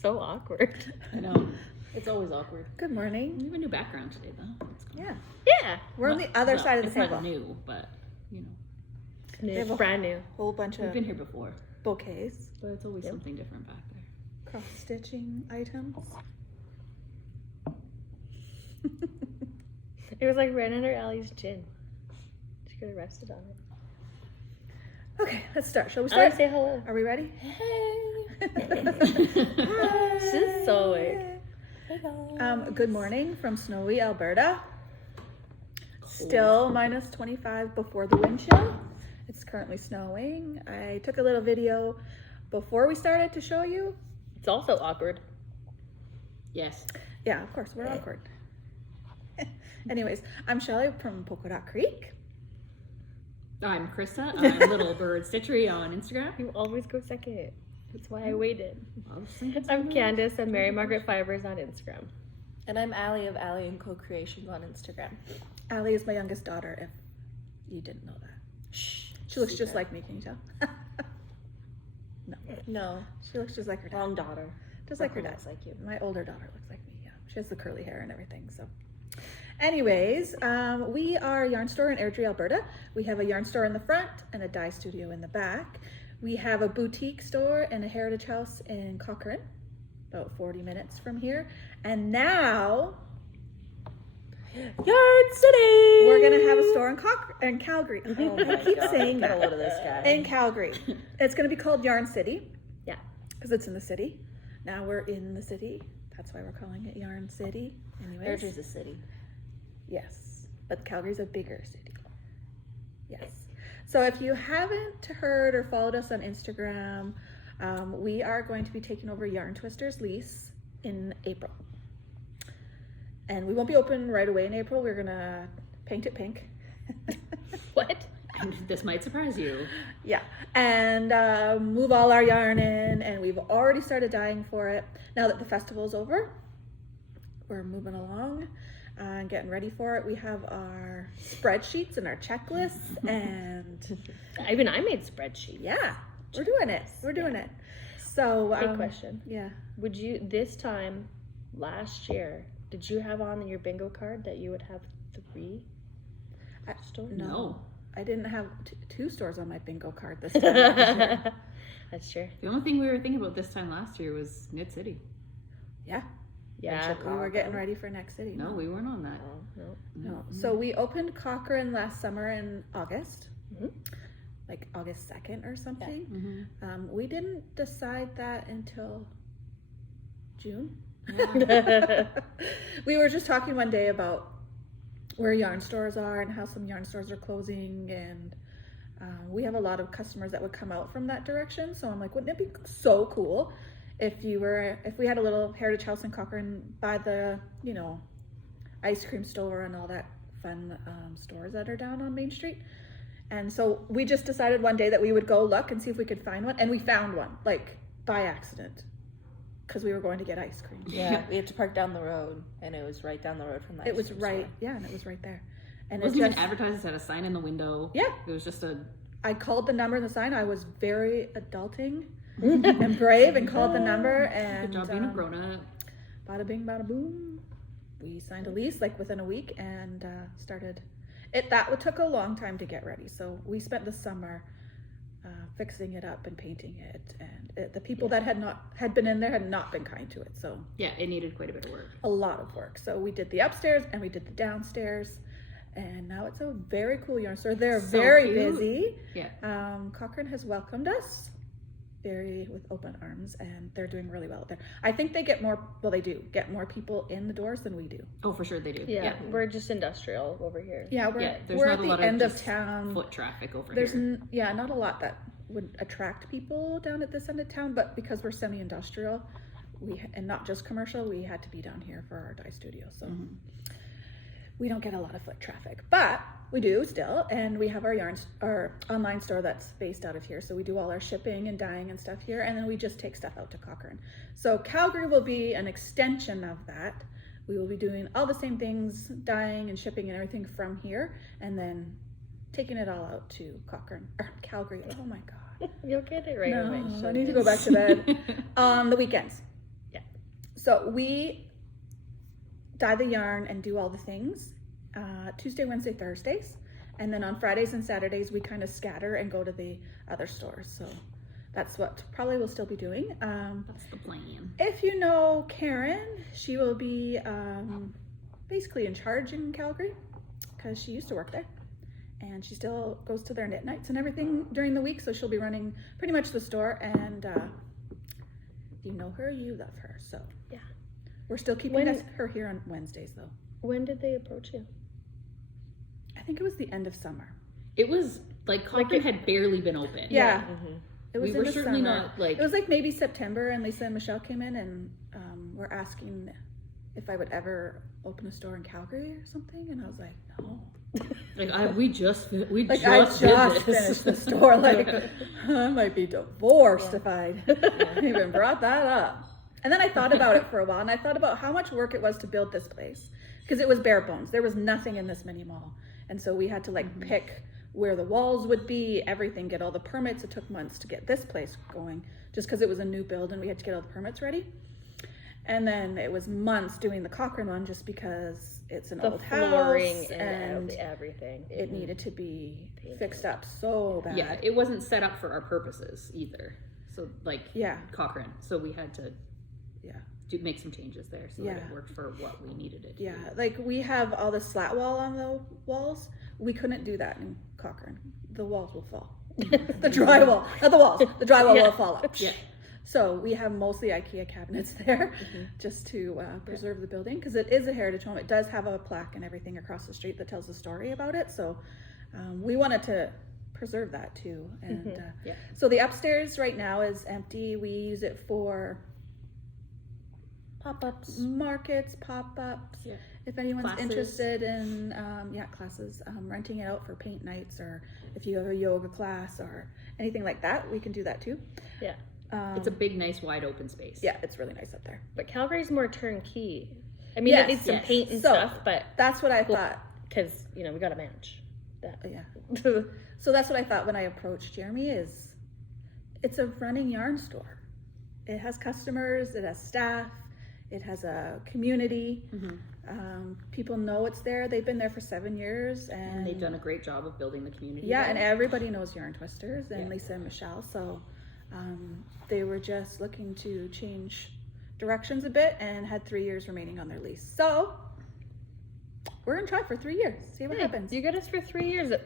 So awkward. I know. It's always awkward. Good morning. We have a new background today, though. That's cool. Yeah. Yeah. We're on the other side of the it's table. not new, but, you know. It's brand new. Whole bunch We've of been here before, bouquets, but it's always something different back there. cross-stitching items. It was like right under Allie's chin. She could have rested on it. Okay, let's start. Shall we Allie, start? say hello. Are we ready? She's so weird. Good morning from snowy Alberta. Still minus 25 before the wind chill. It's currently snowing. I took a little video before we started to show you. It's also awkward. Yes. Yeah, of course, we're awkward. Anyways, I'm Shelly from Polka Dot Creek. I'm Krista. I'm Little Bird Stitchery on Instagram. You always go second. That's why I waited. Obviously. I'm Candace. I'm Mary Margaret Fibers on Instagram. And I'm Allie of Allie and Co-Creations on Instagram. Allie is my youngest daughter, if you didn't know that. Shh. She looks just like me, can you tell? No, She looks just like her dad. wrong daughter. Just like her dad. Looks like you. My older daughter looks like me, yeah. She has the curly hair and everything, so. Anyways, we are a yarn store in Airdrie, Alberta. We have a yarn store in the front and a dye studio in the back. We have a boutique store and a heritage house in Cochrane, about 40 minutes from here. And now, Yard City! we're gonna have a store in Calgary. Oh I my keep God. saying Get a that. load of this guy. In Calgary. It's gonna be called Yarn City. Yeah. Because it's in the city. Now we're in the city. That's why we're calling it Yarn City. Anyways. Airdrie's a city. Yes, but Calgary's a bigger city. Yes. So if you haven't heard or followed us on Instagram, we are going to be taking over Yarn Twister's lease in April. And we won't be open right away in April. We're gonna paint it pink. What? And this might surprise you. Yeah, and move all our yarn in, and we've already started dyeing for it. Now that the festival's over, we're moving along and getting ready for it. We have our spreadsheets and our checklists, and Even I made spreadsheets. yeah, we're doing it. We're doing it. So, Quick question. Yeah. Would you, this time last year, did you have on your bingo card that you would have 3 stores? No. I didn't have 2 stores on my bingo card this time. last year. That's true. The only thing we were thinking about this time last year was Knit City. Yeah, Yeah. we were getting ready for next city. No, we weren't on that. Oh, no. No. So we opened Cochrane last summer in August, Mhm. like August 2nd or something. Mm-hmm. We didn't decide that until June. We were just talking one day about where yarn stores are and how some yarn stores are closing, and we have a lot of customers that would come out from that direction. So I'm like, wouldn't it be so cool if we had a little heritage house in Cochrane by the, ice cream store and all that fun stores that are down on Main Street. And so we just decided one day that we would go look and see if we could find one, and we found one, like by accident, because we were going to get ice cream. Yeah, we had to park down the road, and it was right down the road from the It was ice cream right, store. yeah, and it was right there. And It wasn't even advertised. It had a sign in the window. Yeah. It was just a... I called the number in the sign. I was very adulting and brave and called the number, and Good job being a grown-up. bada bing, bada boom. We signed a lease like within a week and started. That took a long time to get ready. So we spent the summer fixing it up and painting it, and the people that had been in there had not been kind to it. So Yeah, it needed quite a bit of work. a lot of work. So we did the upstairs and we did the downstairs, and now it's a very cool yarn store. They're So very cute. busy. Yeah. Cochrane has welcomed us with open arms, and they're doing really well there. I think they get more people in the doors than we do. Oh, for sure they do. Yeah, we're just industrial over here. Yeah, there's we're not at a the lot end of of just town. foot traffic over There's here. not a lot that would attract people down at this end of town, but because we're semi-industrial, and not just commercial, we had to be down here for our dye studio. So we don't get a lot of foot traffic, but we do still, and we have our online store that's based out of here. So we do all our shipping and dyeing and stuff here, and then we just take stuff out to Cochrane. So Calgary will be an extension of that. We will be doing all the same things, dyeing and shipping and everything from here, and then taking it all out to Cochrane or Calgary. Oh my God. You'll get it right No, away. I need to go back to bed on the weekends. Yeah. So we dye the yarn and do all the things Tuesday, Wednesday, Thursdays. And then on Fridays and Saturdays, we kind of scatter and go to the other stores. So that's what probably we'll still be doing. That's the plan. If you know Karen, she will be basically in charge in Calgary because she used to work there. And she still goes to their knit nights and everything during the week. So she'll be running pretty much the store. And if you know her, you love her. So Yeah. we're still keeping her here on Wednesdays though. When did they approach you? I think it was the end of summer. It was like Cochrane had barely been open. Yeah. Mm-hmm. It was We in were the certainly summer. not like It was like maybe September, and Lisa and Michelle came in and were asking if I would ever open a store in Calgary or something, and I was like, no. we just Like I just did this. finished the store. Like I might be divorced if I even brought that up. And then I thought about it for a while, and I thought about how much work it was to build this place because it was bare bones. There was nothing in this mini mall, and so we had to like pick where the walls would be, everything, get all the permits. It took months to get this place going just because it was a new build and we had to get all the permits ready. And then it was months doing the Cochrane one just because it's an old flooring house and and everything. it needed to be fixed up so bad. Yeah, it wasn't set up for our purposes either. So like Yeah. Cochrane. So we had to Yeah. make some changes there so that it worked for what we needed it to Yeah, do. like we have all the slat wall on the walls. We couldn't do that in Cochrane. The walls will fall. The drywall, not the walls. The drywall will fall up. Yeah. So we have mostly IKEA cabinets there just to preserve the building because it is a heritage home. It does have a plaque and everything across the street that tells a story about it. So we wanted to preserve that too. And Yeah. so the upstairs right now is empty. We use it for Pop-ups. markets, pop-ups. Yeah. If anyone's Classes. interested in classes, renting it out for paint nights, or if you have a yoga class or anything like that, we can do that too. Yeah. It's a big, nice, wide open space. Yeah, it's really nice up there. But Calgary's more turnkey. I mean, Yes, it needs some yes. paint and So- stuff, but That's what I thought. because we got to match that. Yeah. So that's what I thought when I approached Jeremy. Is it's a running yarn store. It has customers. It has staff. It has a community. People know it's there. They've been there for 7 years, And they've done a great job of building the community. yeah, there. and everybody knows Yarn Twisters and Yeah. Lisa and Michelle. So they were just looking to change directions a bit and had 3 years remaining on their lease. So we're gonna try for 3 years. See what happens. You got us for 3 years In,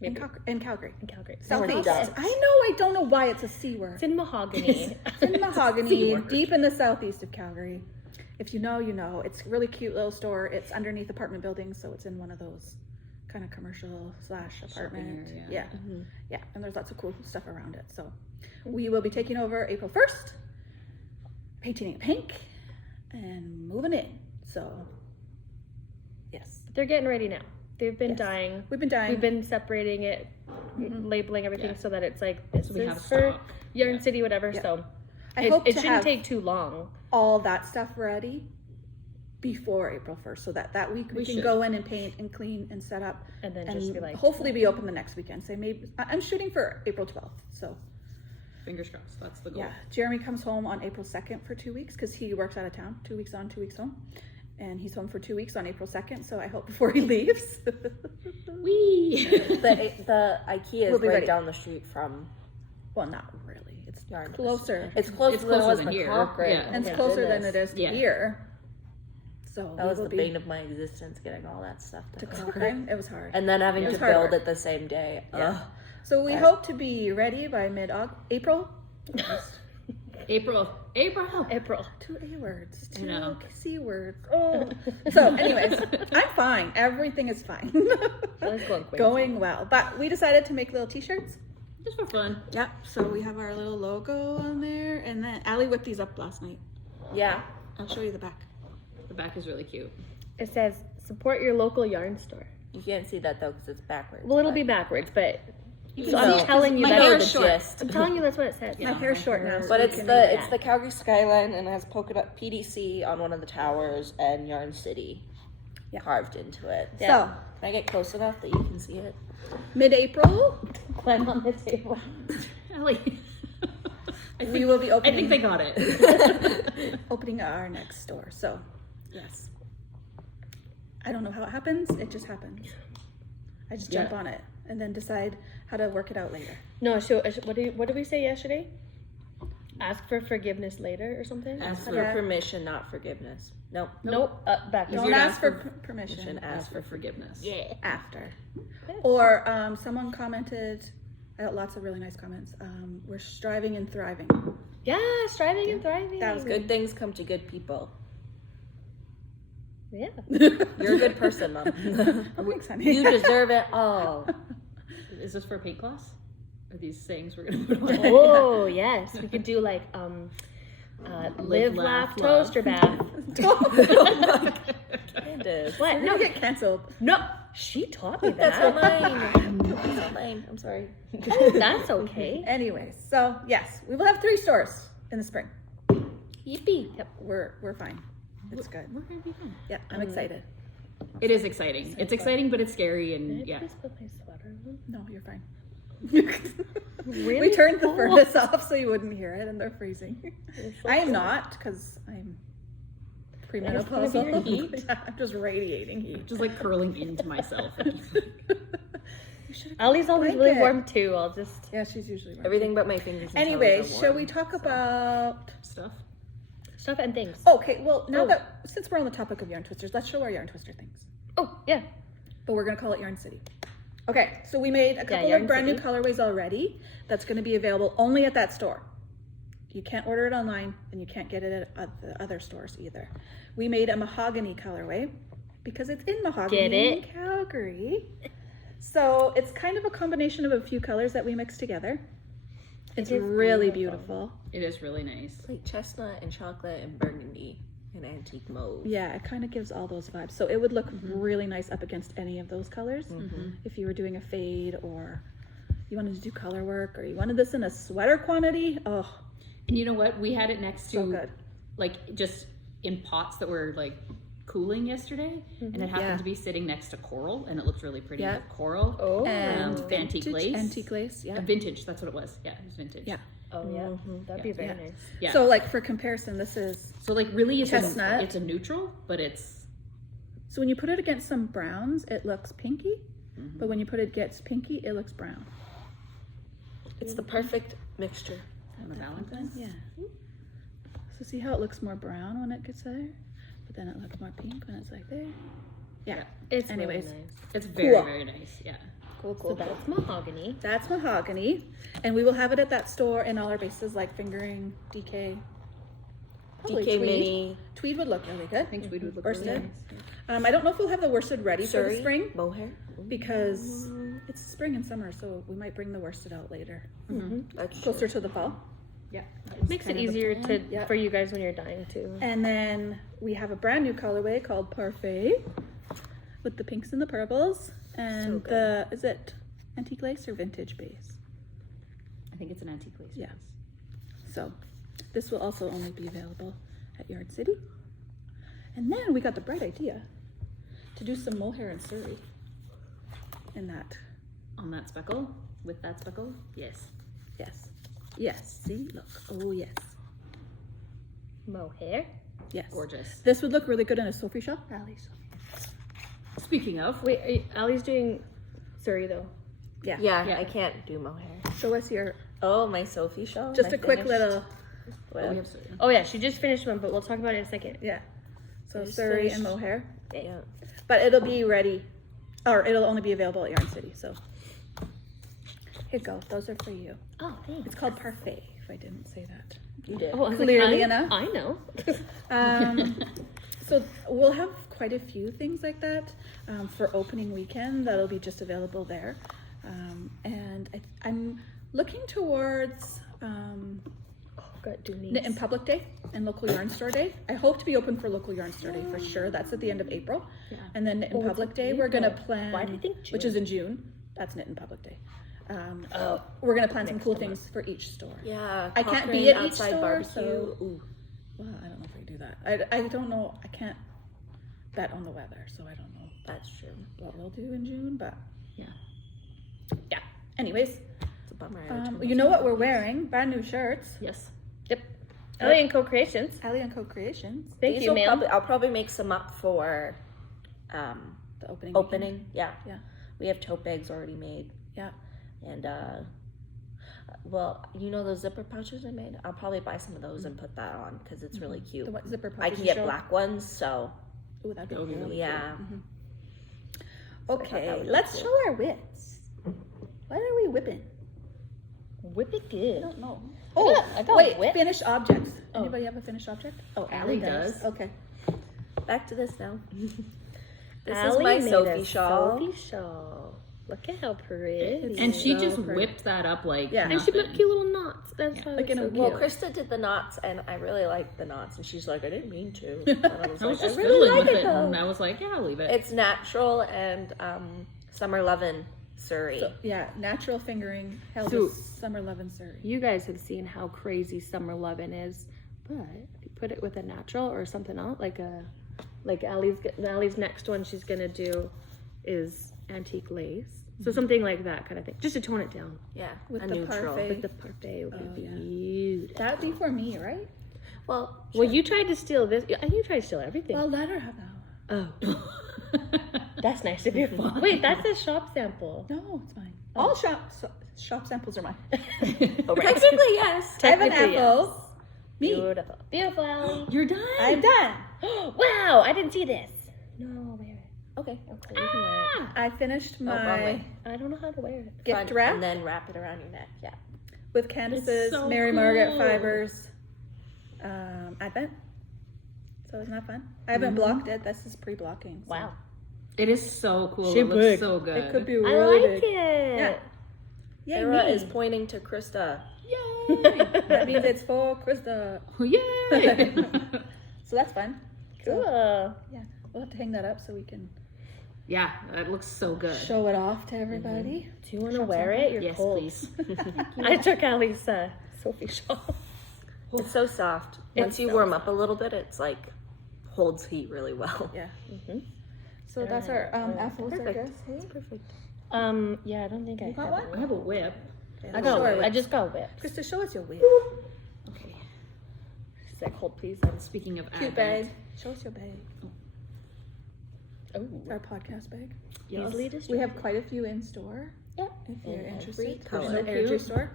maybe. in Calgary. in Calgary. Southeast. done. I know, I don't know why it's a C word. It's in Mahogany. It's in Mahogany, C-word. deep in the southeast of Calgary. If you know, you know. It's a really cute little store. It's underneath apartment buildings, so it's in one of those kind of commercial / apartment. area. Yeah. Yeah, and there's lots of cool stuff around it. So we will be taking over April 1st, painting it pink, and moving in. So, yes. They're getting ready now. They've been Yes. dying. We've been dying. We've been separating it, labeling everything Yeah. so that it's like this we have is for stock. Yarn Yeah. City, whatever. Yeah. So I it, hope it to shouldn't have take too long. all that stuff ready before April 1st, so that week we can should. go in and paint and clean and set up, And then and just be like, hopefully be open the next weekend. Say maybe I'm shooting for April 12th. So Fingers crossed. That's the goal. yeah, Jeremy comes home on April 2nd for 2 weeks because he works out of town. 2 weeks on, 2 weeks home, and he's home for 2 weeks on April 2nd. So I hope before he leaves. Whee! The IKEA is We'll be right ready. down the street from Well, not really. It's Yarn. closer. It's closer It's than it closer was than in here. Cochrane. Yeah. and it's Oh my closer than goodness. it is to Yeah. here. So That was we the will bane of my existence, getting all that stuff to done. Cochrane. It was hard. And then having It to was hard build work. it the same day. Yeah. Ugh. So we Right. hope to be ready by April. April. April. 2 A words, I 2 know. C words. Oh. So, anyways, I'm fine. Everything is fine. That's going quick. Going well. But we decided to make little t-shirts. Just for fun. Yep. So we have our little logo on there. And then Allie whipped these up last night. Yeah. I'll show you the back. The back is really cute. It says support your local yarn store. You can't see that though because it's backwards. Well, it'll but- be backwards, but can so see I'm it telling you my that. hair know is the short. gist. I'm telling you that's what it says. My hair's short now. so But we it's can- the Calgary skyline and it has polka dot PDC on one of the towers and Yarn City Yeah. carved into it. So, Can I get close enough that you can see it? mid-April. Climb on the table. Ellie. we will be I opening. think they got it. Opening our next store. So, yes. I don't know how it happens. It just happens. I just jump Yeah. on it and then decide how to work it out later. No, so what did we say yesterday? Ask for forgiveness later or something? Ask for Yeah. permission, not forgiveness. Nope. Nope. Back. Don't you're ask for asking permission. Ask for forgiveness. Yeah. After. Or someone commented, I got lots of really nice comments. We're striving and thriving. Yeah, striving and thriving. That was Good things come to good people. Yeah. You're a good person, Mom. Thanks, honey. You deserve it all. Is this for paint class? Are these sayings we're gonna put on? Oh yes, we could do like live, laugh, love. toast or bath. Candace. What? We're No, gonna get canceled. no. She taught me That's that. not mine. That's not mine. I'm sorry. That's okay. Anyways, so yes, we will have 3 stores in the spring. Yippee. Yep, we're fine. It's good. We're gonna be fine. Yeah, I'm excited. It is exciting. It's exciting, but it's scary, and yeah. Please put my sweater on. No, you're fine. Really? We turned the cold. furnace off so you wouldn't hear it, and they're freezing. It's so I am cold. not, because I'm It's gonna be premenopausal. heat. Yeah, I'm just radiating heat. Just like curling into myself. You should've- Ali's always Blanket. really warm too. I'll just. Yeah, she's usually warm. Everything but my fingers. And Anyway, toes are shall warm, we talk so. about... Stuff. Stuff and things. Okay, well, now Oh. that, since we're on the topic of yarn twisters, let's show our yarn twister things. Oh, yeah. But we're gonna call it Yarn City. Okay, so we made a couple Yarn of brand new City. colorways already. That's gonna be available only at that store. You can't order it online, and you can't get it at the other stores either. We made a mahogany colorway because it's in mahogany Get it? in Calgary. So it's kind of a combination of a few colors that we mixed together. It's is really beautiful. beautiful. It is really nice. Like chestnut and chocolate and burgundy and antique mauve. Yeah, it kind of gives all those vibes. So it would look really nice up against any of those colors. If you were doing a fade, or you wanted to do color work, or you wanted this in a sweater quantity. Oh, And you know what? We had it next to so good. like just in pots that were like cooling yesterday, and it happened Yeah. to be sitting next to coral, and it looked really pretty Yeah. with coral. Oh. And antique lace. Antique lace, yeah. Vintage, that's what it was. Yeah, it was vintage. Yeah. Oh, yeah. That'd be very Yeah. nice. Yeah. So like for comparison, this is, So like really it's Chestnut. it's a neutral, but it's so when you put it against some browns, it looks pinky. But when you put it against pinky, it looks brown. It's the perfect mixture. on a Valentine's. Yeah. So see how it looks more brown when it gets there? But then it looks more pink when it's like there. Yeah. It's Anyways. really nice. It's very, Cool. very nice. Yeah. Cool, So that's mahogany. That's mahogany. And we will have it at that store in all our bases like fingering, DK. Probably DK tweed. mini, Tweed would look really good. I think tweed would look Worsted. really nice. I don't know if we'll have the worsted ready for the Surrey, spring mohair. because it's spring and summer, so we might bring the worsted out later, That's closer to the fall. Yeah. Makes it kind of the easier to Yeah. for you guys when you're dying too. And then we have a brand new colorway called Parfait with the pinks and the purples and good. the, is it antique lace or vintage base? I think it's an antique lace. Yeah. So this will also only be available at Yard City. And then we got the bright idea to do some mohair and Surrey in that. On that speckle, with that speckle, yes. Yes. Yes. See, look. Oh, yes. Mohair. Yes. Gorgeous. This would look really good in a Sophie shop. Ali's. Speaking of, Wait, Ali's doing Surrey though. Yeah. Yeah. I can't do mohair. Show us your, Oh, my Sophie show. just my a quick finished little, oh, we web. have Surrey. Oh yeah, she just finished one, but we'll talk about it in a second. yeah. So Just Surrey and finished. mohair. Yeah. But it'll be ready, or it'll only be available at Yarn City. So here you go. Those are for you. Oh, thanks. It's called Parfait, if I didn't say that. You did. Oh, I was like, Clearly I- enough. I know. So we'll have quite a few things like that for opening weekend that'll be just available there. And I'm looking towards Got Denise. Knit in Public Day and Local Yarn Store Day. I hope to be open for Local Yarn Store Day for sure. That's at the end of April. Yeah. And then Knit in Oh, it's Public in Day, we're gonna April. plan, Why did I think which June? is in June. That's Knit in Public Day. Oh. We're gonna plan some Next cool month. things for each store. Yeah. I can't be Cochrane at each outside store, barbecue. so- Ooh. Well, I don't know if we do that. I don't know. I can't bet on the weather, so I don't know That's true. what we'll do in June. But Yeah. yeah. Anyways, a bummer. I had too You much know what we're piece. wearing? Brand new shirts. Yes. Ellie and Co-Creations. Allie and Co-Creations. Thank These you, will ma'am. I'll probably make some up for The opening. opening. Yeah. Yeah. We have tote bags already made. Yeah. And well, you know those zipper pouches I made? I'll probably buy some of those and put that on because it's really cute. The what zipper pouches. I can get black ones, so Ooh, that'd be That would be cool. really yeah. Mm-hmm. So I thought that Okay, would let's be show our whips. What are we whipping? Whip it good. don't know. I got wait, whipped. finished objects. Oh. Anybody have a finished object? Oh, Allie does. Okay. Back to this now. This Allie is my made Sophie a shawl. Sophie shawl. Look at how pretty. And she so just pretty. whipped that up like Yeah. And she put nothing. cute little knots. That's Yeah. why Like it's in a so Well, cute. Krista did the knots, and I really liked the knots, and she's like, I didn't mean to. And I was I was like, just I really fiddling like with it it, though. and I was like, yeah, I'll leave it. It's natural and summer lovin' Surrey. So, yeah, natural fingering held So- with Summer Love and Surrey. You guys have seen how crazy Summer Lovin' is, but if you put it with a natural or something else, like Allie's next one she's gonna do is antique lace. So something like that kind of thing, just to tone it down. Yeah, With a the neutral. parfait. But the parfait would Oh, be yeah. beautiful. That'd be for me, right? Well, Well, you tried to steal this. You tried to steal everything. Well, let her have that one. Oh, that's nice of you. Wait, that's a shop sample. No, it's mine. All shop samples are mine. Oh, right. technically, yes. I have an Technically, apple. Me. Beautiful. Beautiful, Allie. You're done. I'm done. Wow, I didn't see this. No, wear it. Okay. Okay, you can wear it. I finished wrong my way. I don't know how to wear it. gift Fun. wrap And then wrap it around your neck. Yeah. with Candace's so Mary Margaret cool. Fibers advent. So isn't that fun? I haven't blocked it. This is pre-blocking. So. Wow. It is so cool. She it looks big. so good. It could be I really like big. it. Yeah. Yay, Sarah me. is pointing to Krista. Yay! That means it's for Krista. Yay! So that's fun. So, Cool. yeah, we'll have to hang that up so we can Yeah, that looks so good. show it off to everybody. Do you want to wear it? You're Yes, cold. please. I took Allie's Sophie shawl. It's so soft. It's Once you so warm up a little bit, it's like holds heat really well. Yeah. Mm-hmm. So that's our Afro circus. Hey? Perfect. Yeah, I don't think I got have one? I have a whip. I got Show her whip. I whip. just got whipped. Krista, show us your whip. Okay. Is that cold, please? Speaking of Cute Advent, bag. Show us your bag. Oh. Our podcast bag. yes. Easily We distracted. have quite a few in store. Yep. If you're In interested. every There's color. an So energy cute. store.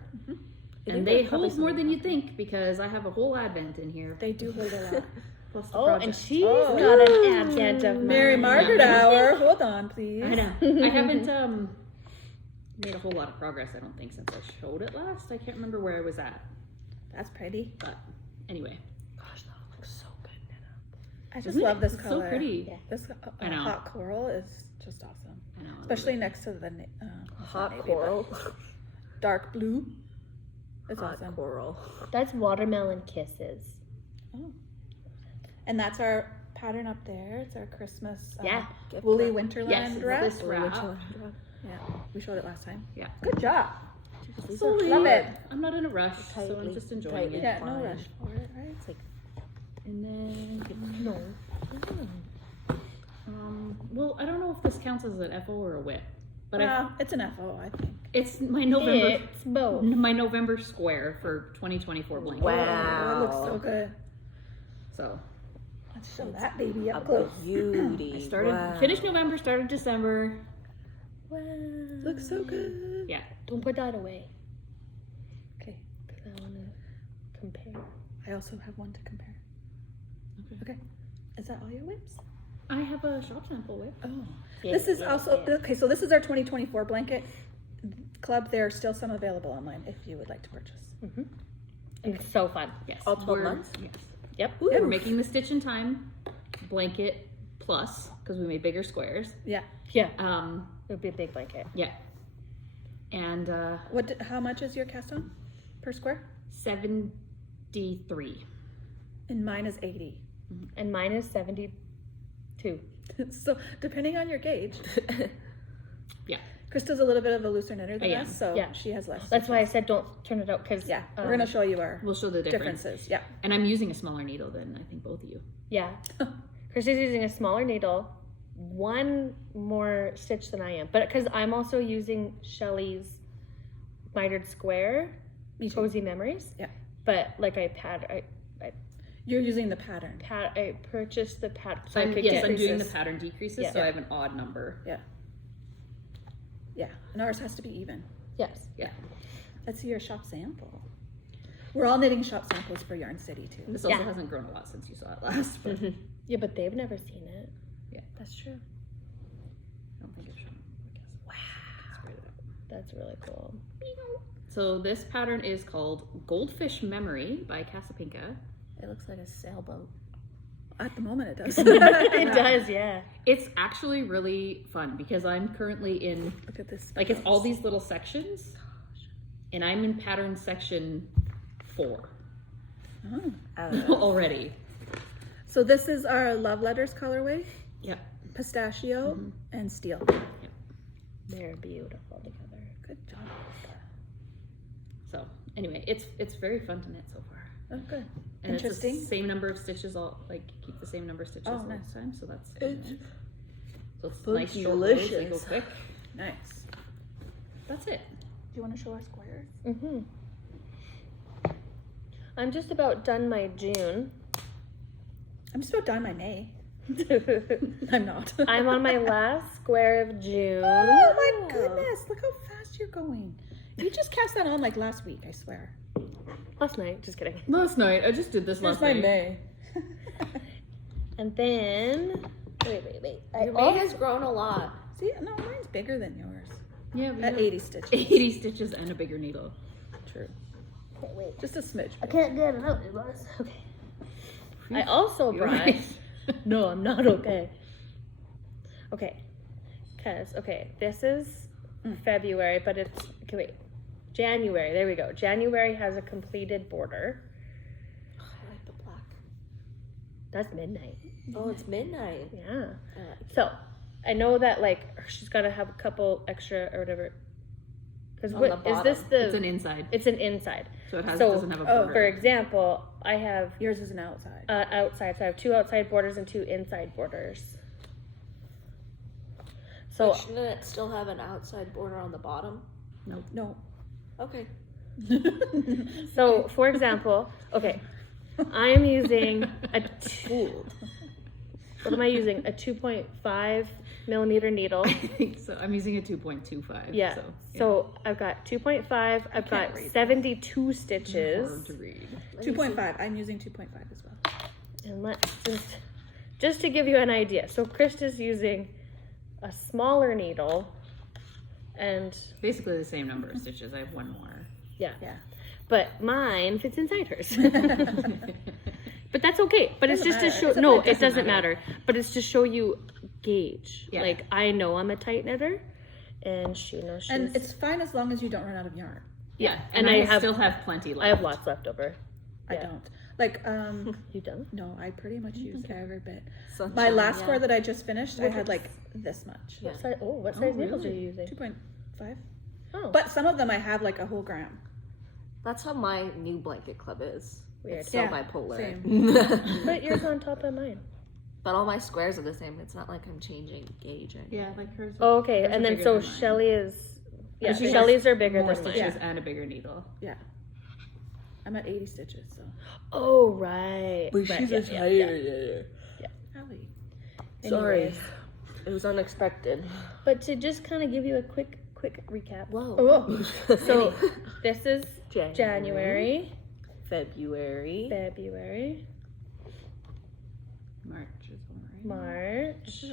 And they hold more than you think because I have a whole Advent in here. They do hold a lot. Plus the Oh, project. and she's Oh. got an advent of Mary mine. Margaret hour. Hold on, please. I know. I haven't made a whole lot of progress, I don't think, since I showed it last. I can't remember where I was at. That's pretty. But anyway. Gosh, that looks so good, Nana. I just Isn't it? love this It's color. so pretty. Yeah. This I know. hot coral is just awesome. I know. I love Especially it. next to the Hot navy, coral. but dark blue. It's Hot awesome. coral. That's watermelon kisses. Oh. And that's our pattern up there. It's our Christmas Yeah. Gift woolly wrap. Winterland Yes, it's wrap. this wrap. Yeah, we showed it last time. Yeah. Good job. Slowly. Love it. I'm not in a rush, so I'm Tightly- just enjoying tightly it. Yeah, no Fine. rush for it, right? It's like And then, No. well, I don't know if this counts as an FO or a whip, but It's an FO, I think. it's my November, It's both. my November square for 2024 blanket. Oh, wow. it looks so good. So Let's show that baby a up close. beauty. I started, Wow. finished November, started December. Wow. Looks so good. Yeah. Don't put that away. Okay. Because I want to compare. I also have one to compare. Okay. Okay. Is that all your whips? I have a shop sample whip. Oh. Yeah, This is yeah, also, yeah. okay, so this is our 2024 blanket club. There are still some available online if you would like to purchase. It's so fun. Yes. All 12 we're- months? Yes. Yep. We're making the Stitch in Time blanket plus because we made bigger squares. Yeah. Yeah. Um, It would be a big blanket. yeah. And How much is your cast on per square? 73. And mine is 80. And mine is 72. So depending on your gauge, Yeah. Krista's a little bit of a looser knitter than I am. us, so Yeah. she has less. That's why I said don't turn it out because Yeah, we're gonna show you our We'll show the difference. differences. Yeah. And I'm using a smaller needle than I think both of you. Yeah. Krista's using a smaller needle, one more stitch than I am. But because I'm also using Shelly's mitered square, Me too. cozy memories. Yeah. But like I You're using the pattern. purchased the pattern. So I'm I could doing get the decreases. pattern decreases, Yeah. so I have an odd number. Yeah, and ours has to be even. Yes. Let's see your shop sample. We're all knitting shop samples for Yarn City too. This also Yeah. hasn't grown a lot since you saw it last, but Yeah, but they've never seen it. Yeah. That's true. I don't think it's shown. I guess. Wow. Spread it out. That's really cool. So this pattern is called Goldfish Memory by Casapinka. It looks like a sailboat. At the moment, it does. It does, yeah. It's actually really fun because I'm currently in, Look at this. like, it's all these little sections, and I'm in pattern section 4 Oh. already. So this is our Love Letters colorway, Yep. pistachio and steel. They're beautiful together. Good job. So anyway, it's very fun to knit so far. Oh, good. And Interesting. it's the same number of stitches, all like keep the same number of stitches Oh, all nice. the time, so that's It's nice. So it's looks nice short rows, they go delicious. quick. Nice. That's it. Do you want to show our squares? Mm-hmm. I'm just about done my June. I'm just about done my May. I'm not. I'm on my last square of June. Oh my goodness! Look how fast you're going. You just cast that on like last week. I swear. Last night, just kidding. Last night, I just did this last night. May. And then, wait. Your May has grown a lot. See, no, mine's bigger than yours. Yeah, we At have 80 stitches. 80 stitches and a bigger needle. True. Wait. Just a smidge. I can't get it out, guys. Okay. I also You're brought. right. No, I'm not okay. Okay. This is February, but it's, okay, wait. January, there we go. January has a completed border. I like the black. That's midnight. Oh, it's midnight. Yeah. I like it. So, I know that, like, she's got to have a couple extra or whatever. Because On what the is this bottom. the? It's an inside, It's an inside. so it So, doesn't have a oh, border. For example, I have Yours is an outside. outside, so I have 2 outside borders and 2 inside borders. So But shouldn't it still have an outside border on the bottom? No. Okay. So, for example, okay, I'm using what am I using? A 2.5 millimeter needle. So I'm using a 2.25. Yeah. So I've got 2.5. I've got 72 stitches. Hard to read. 2.5. I'm using 2.5 as well. And let's just to give you an idea. So Krista's using a smaller needle, and Basically the same number of stitches. I have one more. yeah. Yeah. But mine fits inside hers. But that's okay. But it's Doesn't just to matter. show. It It doesn't doesn't matter. But it's to show you gauge. Yeah. Like I know I'm a tight knitter, and she knows she's. And it's fine as long as you don't run out of yarn. yeah. And I I still have plenty left. I have lots left over. I Yeah. don't. Like, You don't? no, I pretty much use every bit. Sunshine, My last yeah. score that I just finished, I had like this much. Yeah. What size needles are really? you using? 2.5. Oh, But some of them I have like a whole gram. That's how my new blanket club is. Weird. It's so Yeah, bipolar. same. put yours on top of mine. But all my squares are the same. It's not like I'm changing gauge. Or Yeah, like hers. Oh, okay, hers are and then bigger so than mine. Shelly is. Yeah, she has Shelly's are bigger more than mine. stitches and a bigger needle. Yeah. I'm at 80 stitches, so. Oh right. But Right, she's yeah, a yeah, tired. yeah. Allie. Sorry. Anyways. It was unexpected. But to just kind of give you a quick recap. Whoa. Oh. So this is January, February. February, March is one, right? March.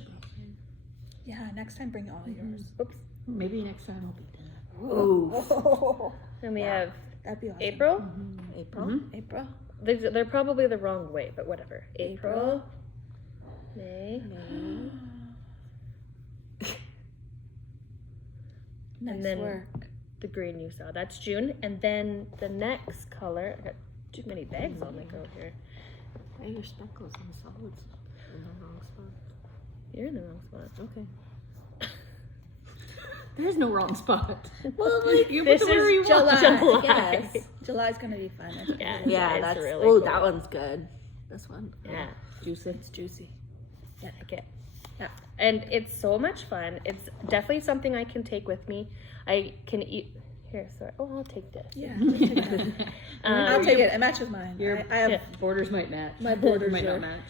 Yeah, next time bring all yours. Oops. Maybe next time I'll be done. Ooh. Then we have That'd be awesome. April. April. Mm-hmm. April. They're probably the wrong way, but whatever. April, May, May. Nice then- work. the green you saw. That's June, and then the next color. I got too many bags on the go here. Hey, your speckles and solids in the wrong spot. You're in the wrong spot. Okay. There's no wrong spot. Well, like, You This put it wherever you is want. July. yes. July's gonna be fun. I think. Yeah, Yeah, it's that's really oh, cool. that one's good. This one. Yeah, Juicy. It's juicy. yeah, I get. Yeah. And it's so much fun. It's definitely something I can take with me. I can Here, sorry. Oh, I'll take this. Yeah, let's take that. I'll take it. It matches mine. Your I have yeah. borders might match. My borders might are- not match.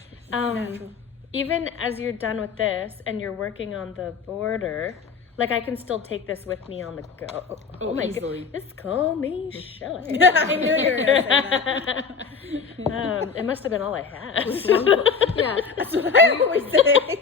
natural. Even as you're done with this and you're working on the border, like I can still take this with me on the go. Oh, my easily. Just call me Shelley. Yeah, I knew you were gonna say that. It must have been all I had. Yeah, That's what I always say.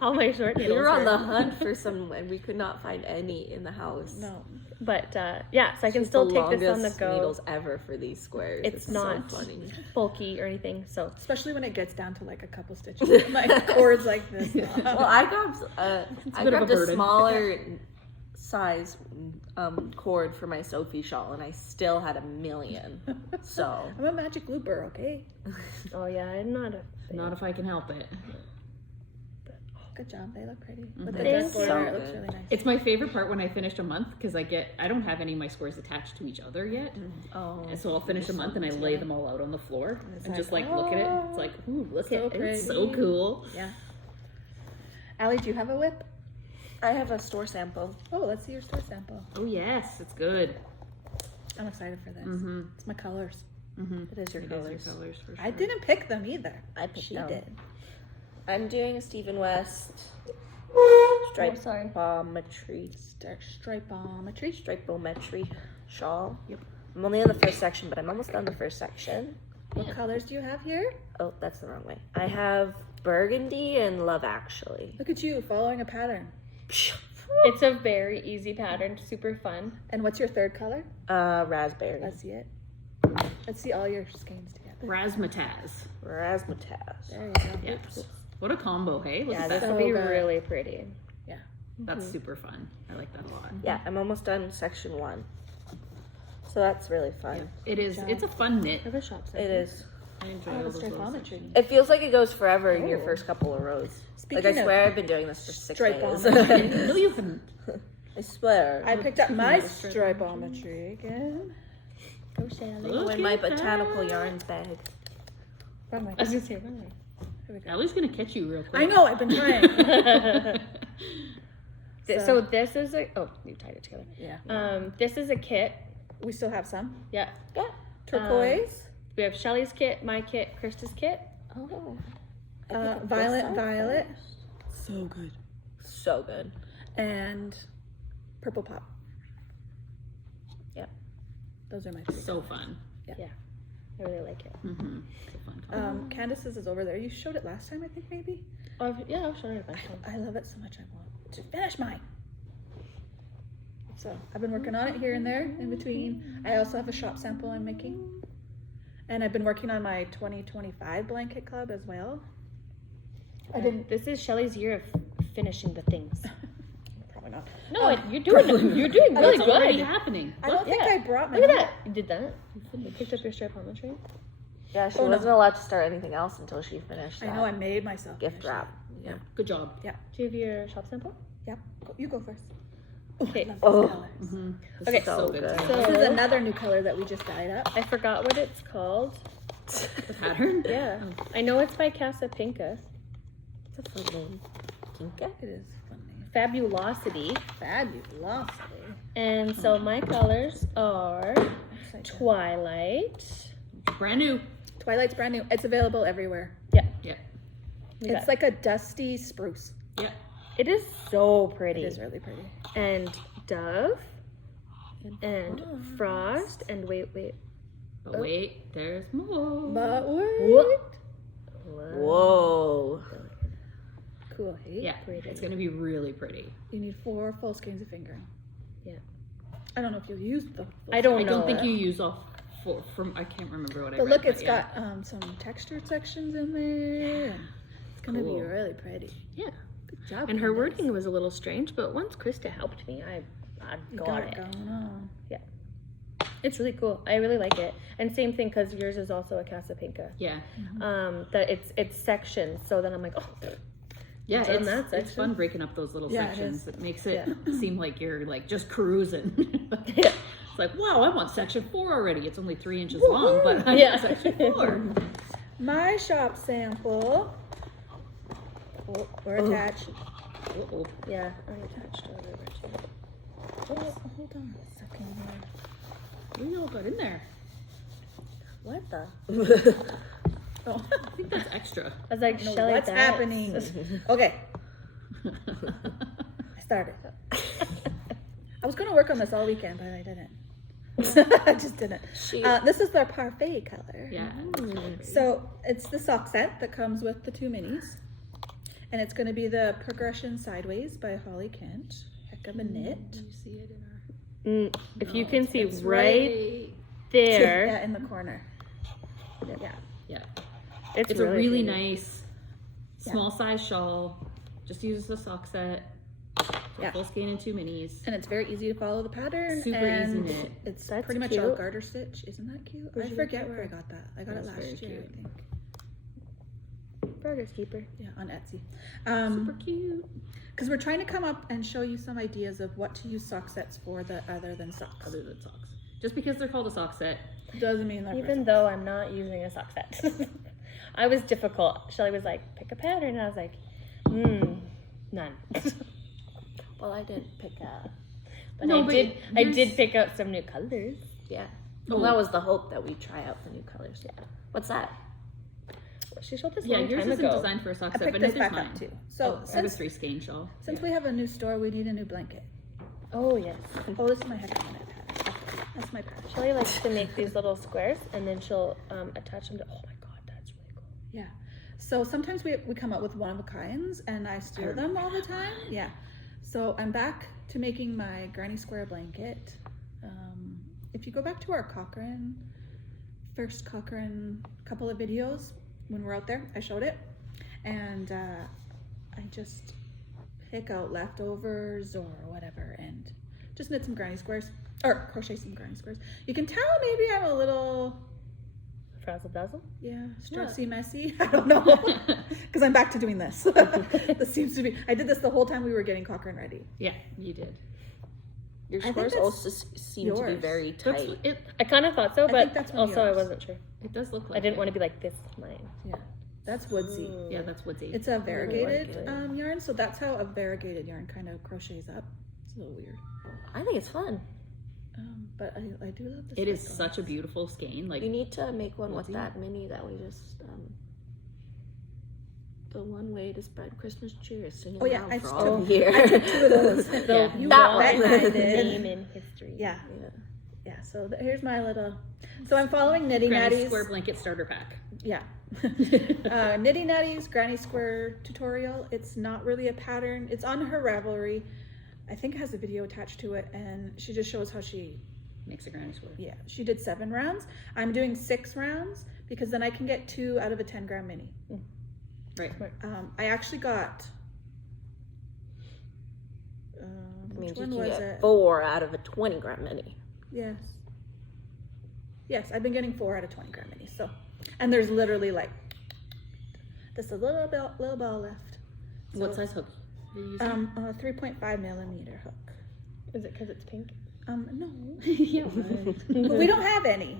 All my short we needles. were on were- the hunt for some, and we could not find any in the house. No. But yeah, so I can She's still the take this on the longest go. needles ever for these squares. It's so not funny. bulky or anything. So Especially when it gets down to like a couple stitches. Like cords like this. Well, I grabbed I bit of grabbed a a burden. smaller size cord for my Sophie shawl, and I still had 1 million. So I'm a magic looper, okay? oh yeah, I'm not a fan. Not if I can help it. Good job. They look pretty. With the Thank dress border, you. it looks really nice. It's my favorite part when I finish a month because I don't have any of my squares attached to each other yet. oh, And so I'll finish a month and I lay them all out on the floor it's and like, just like look at it. It's like, ooh, look So at it. It's pretty. so cool. Yeah. Allie, do you have a whip? I have a store sample. Oh, let's see your store sample. Oh yes, it's good. I'm excited for this. Mm-hmm. It's my colors. Mm-hmm. It is your colors. colors for sure. I didn't pick them either. I picked She them. did. I'm doing a Stephen West stripe sorry. bometry, Stripometry. stripometry shawl. Yep. I'm only on the first section, but I'm almost done the first section. What colors do you have here? Oh, that's the wrong way. I have burgundy and Love Actually. Look at you following a pattern. It's a very easy pattern, super fun. And what's your third color? Raspberry. Let's see it. Let's see all your skeins together. Razzmatazz. There Razzmatazz. you go. Yeah. What a combo, hey? Look Yeah, at this that. will So be good. really pretty. That's super fun. I like that a lot. Yeah, I'm almost done section 1. So that's really fun. It is. It's a fun knit. I have a shop It is. I enjoy Oh, all the those little stripometry. sections. It feels like it goes forever in your Oh. first couple of rows. Speaking Like I of swear I've been doing this for 6 days. stripometry. No, you haven't. I swear. I picked up my Stripometry. stripometry again. Go Shelly. Look in my at botanical that. yarns bag. Wrong way. I was gonna say wrong way. Here we go. Ellie's gonna catch you real quick. I know, I've been trying. So this is a you tied it together. Yeah. This is a kit. We still have some. Yeah. Yeah. Turquoise, We have Shelly's kit, my kit, Krista's kit. Oh. violet, violet, So good. So good. and purple pop. Yeah. Those are my three. So fun. I really like it. Mm-hmm. It's a fun color. Candace's is over there. You showed it last time, I think, maybe? Oh, yeah, I'll show you a bunch of them. I love it so much. I want to finish mine. So I've been working on it here and there in between. I also have a shop sample I'm making. And I've been working on my 2025 blanket club as well. I didn't, This is Shelly's year of finishing the things. probably not. No, you're doing You're doing really It's already good. happening. I don't think yeah. I brought my. Look at that. You did that. You picked up your stripometry. Yeah, she Oh, no. wasn't allowed to start anything else until she finished I that know I made myself. gift finish wrap. Yeah. Good job. Do you have your shop sample? it. Yeah, you go first. Okay. I love Oh. these colors. Mm-hmm. Okay, so good. This is So another new color that we just dyed up. I forgot what it's called. The pattern. Yeah. I know it's by Casa Pinka. It's a fun name. Kinka? It is funny. Fabulosity. Fabulosity. And so my colors are Upside down. Twilight. Brand new. Twilight's brand new. It's available everywhere. Yeah. We It's got- like a dusty spruce. Yeah. it is so It pretty. is really pretty. And Dove and Frost and wait. But wait, there's more. But What? Whoa. cool, hey? Yeah. Pretty. It's gonna be really pretty. You need 4 full skeins of fingering. Yeah. I don't know if you'll use the. I don't I know. don't think you use all four from. I can't remember what I. But read, look, it's yeah. got some textured sections in there. It's gonna Cool. be really pretty. Yeah. Good job. And her Candace. wording was a little strange, but once Krista helped me, I You got it. going on. It's really cool. I really like it. And same thing because yours is also a Casa Pinka. Yeah. That it's sections. So then I'm like, oh, Yeah, It's in it's, that it's section. fun breaking up those little Yeah, it sections. is. It makes it seem like you're like just cruising. yeah. It's like, wow, I'm on section 4 already. It's only 3 inches long, but I'm Yeah. on section 4. My shop sample. Oh, we're attached. Uh-oh. Yeah, I attached it over too. hold on a second here. We all got in there. What the? Oh, I think that's extra. I was like, no, Shelly, what's that's- happening? Okay, I started. I was gonna work on this all weekend, but I didn't. I just didn't. This is their parfait color. Yeah. So it's the sock set that comes with the 2 minis. And it's gonna be the Progression Sideways by Holly Kent. Heck of a knit. You see it in our. If you No, can see it's right there, Yeah, in the corner. Yeah. Yeah. it's It's a really pretty. nice small size shawl. Just uses the sock set. Yeah. Full skein and 2 minis. And it's very easy to follow the pattern. Super easy and knit. It's That's pretty much all cute. garter stitch. Isn't that cute? Where'd I you forget get where I that? got that. I got That's it very last year, cute. I think. Progress keeper. Yeah, on Etsy. Super cute. Because we're trying to come up and show you some ideas of what to use sock sets for that other than socks. Other than socks. Just because they're called a sock set. Doesn't mean they're Even though I'm not using a sock set. I was difficult. Shelly was like, pick a pattern. And I was like, none. Well, I didn't pick a. But No, I but did. I yours- did pick out some new colors. Yeah. Well, Oh. that was the hope that we try out the new colors. Yeah. What's that? She showed this Yeah, long yours time isn't ago. designed for a sock I set, picked but this neither's back mine. up too. So I have a since 3 skein shawl. we have a new store, we need a new blanket. Oh yes. Oh, this is my heck of a knit pattern. That's my pattern. Shelly likes to make these little squares, and then she'll attach them to. Oh my god, that's really cool. Yeah. So sometimes we come up with one of a kinds and I steal them all the time. Yeah. So I'm back to making my granny square blanket. If you go back to our first Cochrane couple of videos when we're out there, I showed it. And I just pick out leftovers or whatever and just knit some granny squares or crochet some granny squares. You can tell maybe I'm a little Frazzle dazzle. yeah, stressy, messy. I don't know. Because I'm back to doing this. This seems to be, I did this the whole time we were getting Cochrane ready. Yeah, you did. Your I think squares that's also seem to be yours. very That's, tight. it, I kind of thought so, think but that's one of also I yours. wasn't sure. it does look like I didn't it. want to be like this is mine. Yeah, that's woodsy. Yeah, that's woodsy. It's a variegated it. yarn, so that's how a variegated yarn kind of crochets up. It's a little weird. I think it's fun. But I do love this. It is such a beautiful skein. Like, You need to make one with Woodsy. that mini that we just the one way to spread Christmas cheer is singing Oh, yeah, loud I for just all took- the year. I took 2 of those. So You that bet one. I name did. in history. Yeah, Yeah. yeah. So here's my little. So I'm following Knitty Granny Natty's. Square blanket starter pack. Yeah. Knitty Natty's Granny Square tutorial. It's not really a pattern. It's on her Ravelry. I think it has a video attached to it, and she just shows how she, Makes a granny square. yeah, she did 7 rounds. I'm doing 6 rounds because then I can get 2 out of a 10-gram mini. Right. I actually got. I Which mean, you one can was get it? 4 out of a 20-gram mini. Yes. Yes, I've been getting 4 out of 20-gram minis. So, and there's literally like just a little ball left. What So, size hook are you using? A 3.5 millimeter hook. Is it because it's pink? No, yeah. but we don't have any.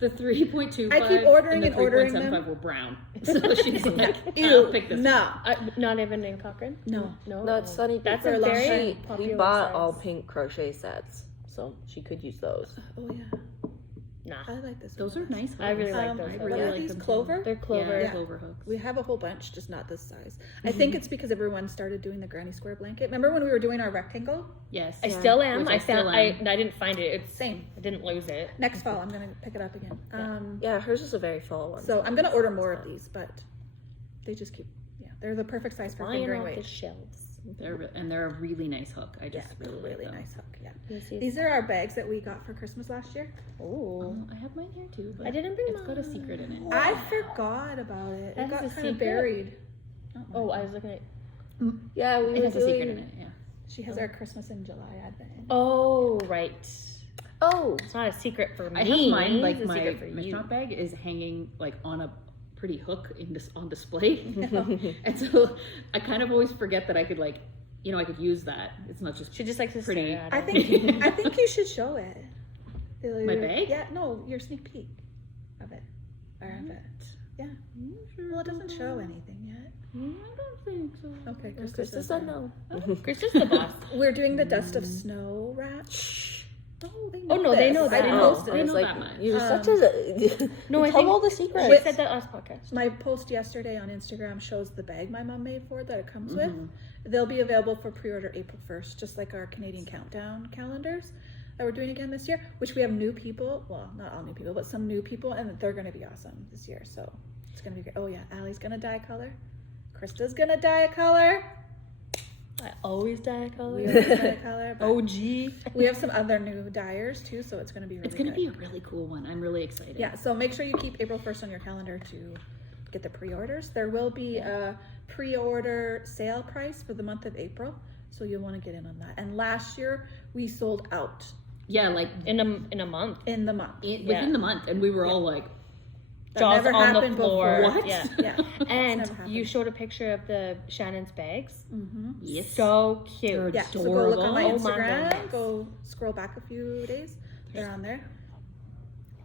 The 3.25 I keep ordering and the and ordering 3.75 them. were brown. So she's like, Ew, I'll pick this. no, Not even in Cochrane. no. No, it's funny. That's for a a long very time. We popular bought size. all pink crochet sets, so she could use those. Oh yeah, Nah, I like this. Those one are best. nice hooks. I really like Um, those. I ones. what really are like these? them too. Clover? They're clover. Yeah, clover hooks. We have a whole bunch, just not this size. I think it's because everyone started doing the granny square blanket. Remember when we were doing our rectangle? Yes. I still am. Which I still found. am. I didn't find it. It's Same. I didn't lose it. Next fall, I'm gonna pick it up again. Yeah, hers is a very full one. So I'm gonna order more of these, but they just keep, yeah, they're the perfect size for Flying fingering off the weight. shelves. They're a really nice hook. I Yeah, just they're really, really like them. nice hook. Yeah, You see? these are our bags that we got for Christmas last year. Oh, I have mine here too. But I didn't bring It's got a secret in it. I forgot about it. It That got has a kind of secret? buried. oh, I was looking at. yeah, we It were has a secret in doing. it. Yeah. She has our Christmas in July advent. Oh, right. Oh, It's not a secret for me. I have mine. Like It's a my secret for you. Mishnock bag is hanging like on a pretty hook in this on display, and so I kind of always forget that I could like, I could use that. It's not just She just likes to Pretty. stare at I it. think you should show it. My bag? Yeah, no, your sneak peek of it. Or of it. Yeah. Well, it doesn't show anything yet. I don't think Okay, Chris Krista said said no. Chris is the boss. We're doing the Dust of Snow rat. No, they know. Oh, no, they this. know I that. didn't Oh, post I it. know that much. You're such a. No, I tell think all the She secrets. said that last podcast. My post yesterday on Instagram shows the bag my mom made for it that it comes with. Mhm. They'll be available for pre-order April 1st, just like our Canadian countdown calendars that we're doing again this year, which we have new people. Well, not all new people, but some new people, and they're going to be awesome this year. So it's going to be great. Oh, yeah. Allie's going to dye a color. Krista's going to dye a color. I always dye a We color. always dye a color. But OG. we have some other new dyers, too, so it's going to be really It's gonna good. be a really cool one. I'm really excited. Yeah, so make sure you keep April 1st on your calendar to get the pre-orders. There will be a pre-order sale price for the month of April, so you'll want to get in on that. And last year we sold out Yeah, like In a month. in the month. within the month, and we were all like, That Jaws never on the happened floor. before. "What?" Yeah. Yeah. And never happened. you showed a picture of the Shannon's bags. Mm-hmm. yes. So cute. They're Yeah, so go look on my Oh my Instagram. goodness. Go scroll back a few days. They're on there.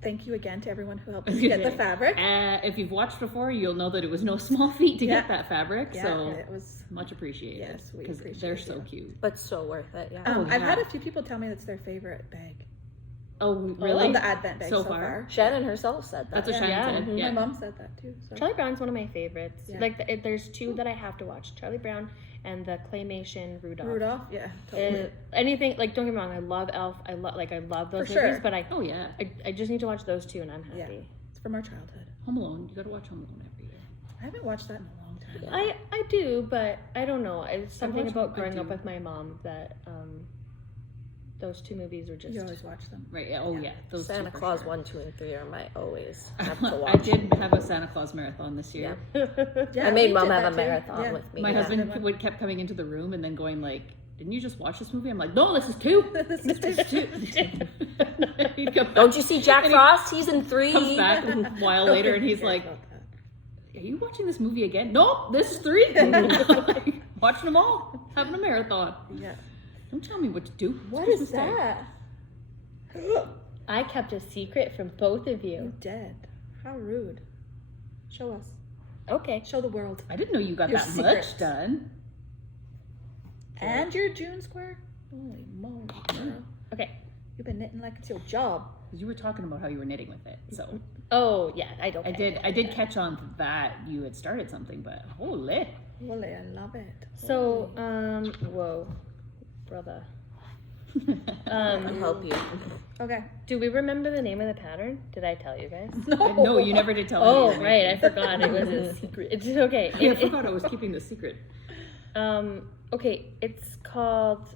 Thank you again to everyone who helped us get the fabric. If you've watched before, you'll know that it was no small feat to Yeah. get that fabric. Yeah, So it was. much appreciated. Yes, we because appreciate they're so you. cute. But so worth it, yeah. Oh, I've had yeah. a few people tell me that's their favorite bag. Oh, really? On the Advent bag So so, far? far. Shannon herself said that. That's what Yeah. Shannon said. Mhm. Yeah. My mom said that too. So. Charlie Brown's one of my favorites. Yeah. Like, there's two that I have to watch: Charlie Brown and the claymation Rudolph. Rudolph, yeah, totally. Anything like, don't get me wrong, I love Elf. I love those For movies, sure. but Oh yeah. I just need to watch those two, and I'm Yeah. happy. It's from our childhood. Home Alone. You gotta watch Home Alone every year. I haven't watched that in a long time. I do, but I don't know. It's something watch- about I growing up do. with my mom that those two movies are just. You always watch them. Right. Yeah. Oh yeah. Those Santa two for Claus sure. 1, 2, and 3 are my always have to watch. I did have a Santa Claus marathon this year. Yeah, I made we mom did have that a too. marathon Yeah. with me. My yeah. husband kept coming into the room and then going like, "Didn't you just watch this movie?" I'm like, "No, this is two. This is two." He'd come back, Don't you see Jack And he Frost? He's in 3. comes back a while later and he's Yeah, like, about that. "Are you watching this movie again?" "Nope, this is 3. Like, watching them all, having a marathon. Yeah. Don't tell me what to do. What Christmas is Day. that? I kept a secret from both of You you. dead. How rude. Show us. Okay. Show the world. I didn't know you got Your that secrets. much done. And your June square? Holy moly, girl. Okay. You've been knitting like it's your job. 'Cause you were talking about how you were knitting with it. So Oh yeah, I don't. I did catch on to that you had started something, but holy. Holy, I love it. So whoa, brother. I'll help you. Okay. Do we remember the name of the pattern? Did I tell you guys? No, you never did tell me. Oh you were right, I making- forgot it was a secret. It's okay. Yeah, I forgot I was keeping the secret. Okay, it's called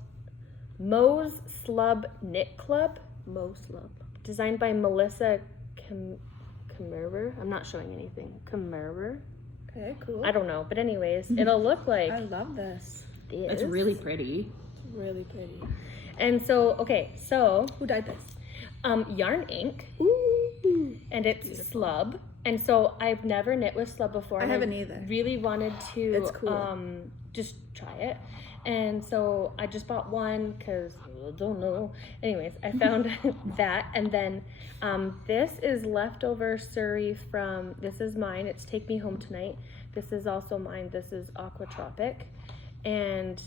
Moe's Slub Knit Club, Most love. designed by Melissa Kimmerer. I'm not showing anything. Kimmerer. Okay, cool. I don't know, but anyways, it'll look like I love this. this. It's really pretty. Really pretty. And so okay, so Who dyed this? Yarn Ink, Ooh. and it's slub. And so I've never knit with slub before. I and haven't either. Really wanted to It's cool. just try it. And so I just bought one because I don't know. Anyways, I found that, and then this is leftover Surrey from. This is mine. It's Take Me Home Tonight. This is also mine. This is Aqua Tropic, and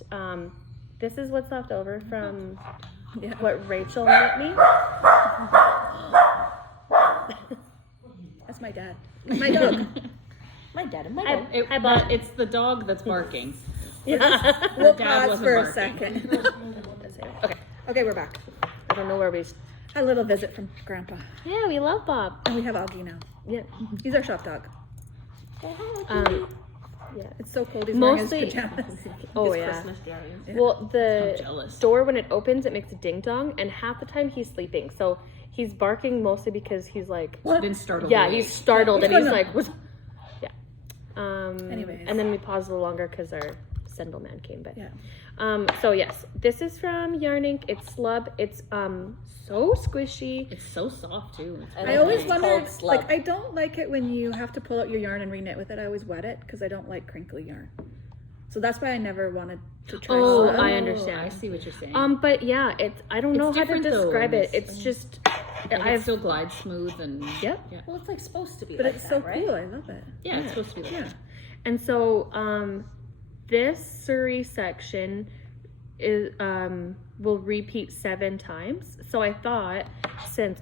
this is what's left over from Yeah. what Rachel knit me. That's my dad. My dog. My dad and my I, dad. I bought. It's the dog that's barking. Yeah. We'll dad pause wasn't for a barking. second. Okay. Okay, we're back. I don't know where we. A little visit from Grandpa. Yeah, we love Bob. And we have Augie now. Yeah. He's our shop dog. Yeah. It's so cold. He's Mostly- wearing his pajamas. Oh yeah. Christmas diaries. Yeah. Well, I'm the jealous. door when it opens, it makes a ding dong, and half the time he's sleeping. So he's barking mostly because he's like, Been startled. yeah, awake. he's startled, What's and he's going like, what's... yeah. Anyways. And then we paused a little longer because our Sendel man came. But Yeah. so yes, this is from Yarn Ink. It's slub. It's so squishy. It's so soft too. It's And I then always it's wondered, called slub. like, I don't like it when you have to pull out your yarn and re-knit with it. I always wet it because I don't like crinkly yarn. So that's why I never wanted to try Oh, slub. I I understand. see what you're saying. But yeah, it's I don't know how to different, though, describe it. it's- It's just Like, I've it still glides smooth and Yep. yeah, Well, it's like supposed to be But like it's that, so right? cool. I love it. yeah, it's supposed to be like Yeah. that. And so this Surrey section is will repeat 7 times. So I thought, since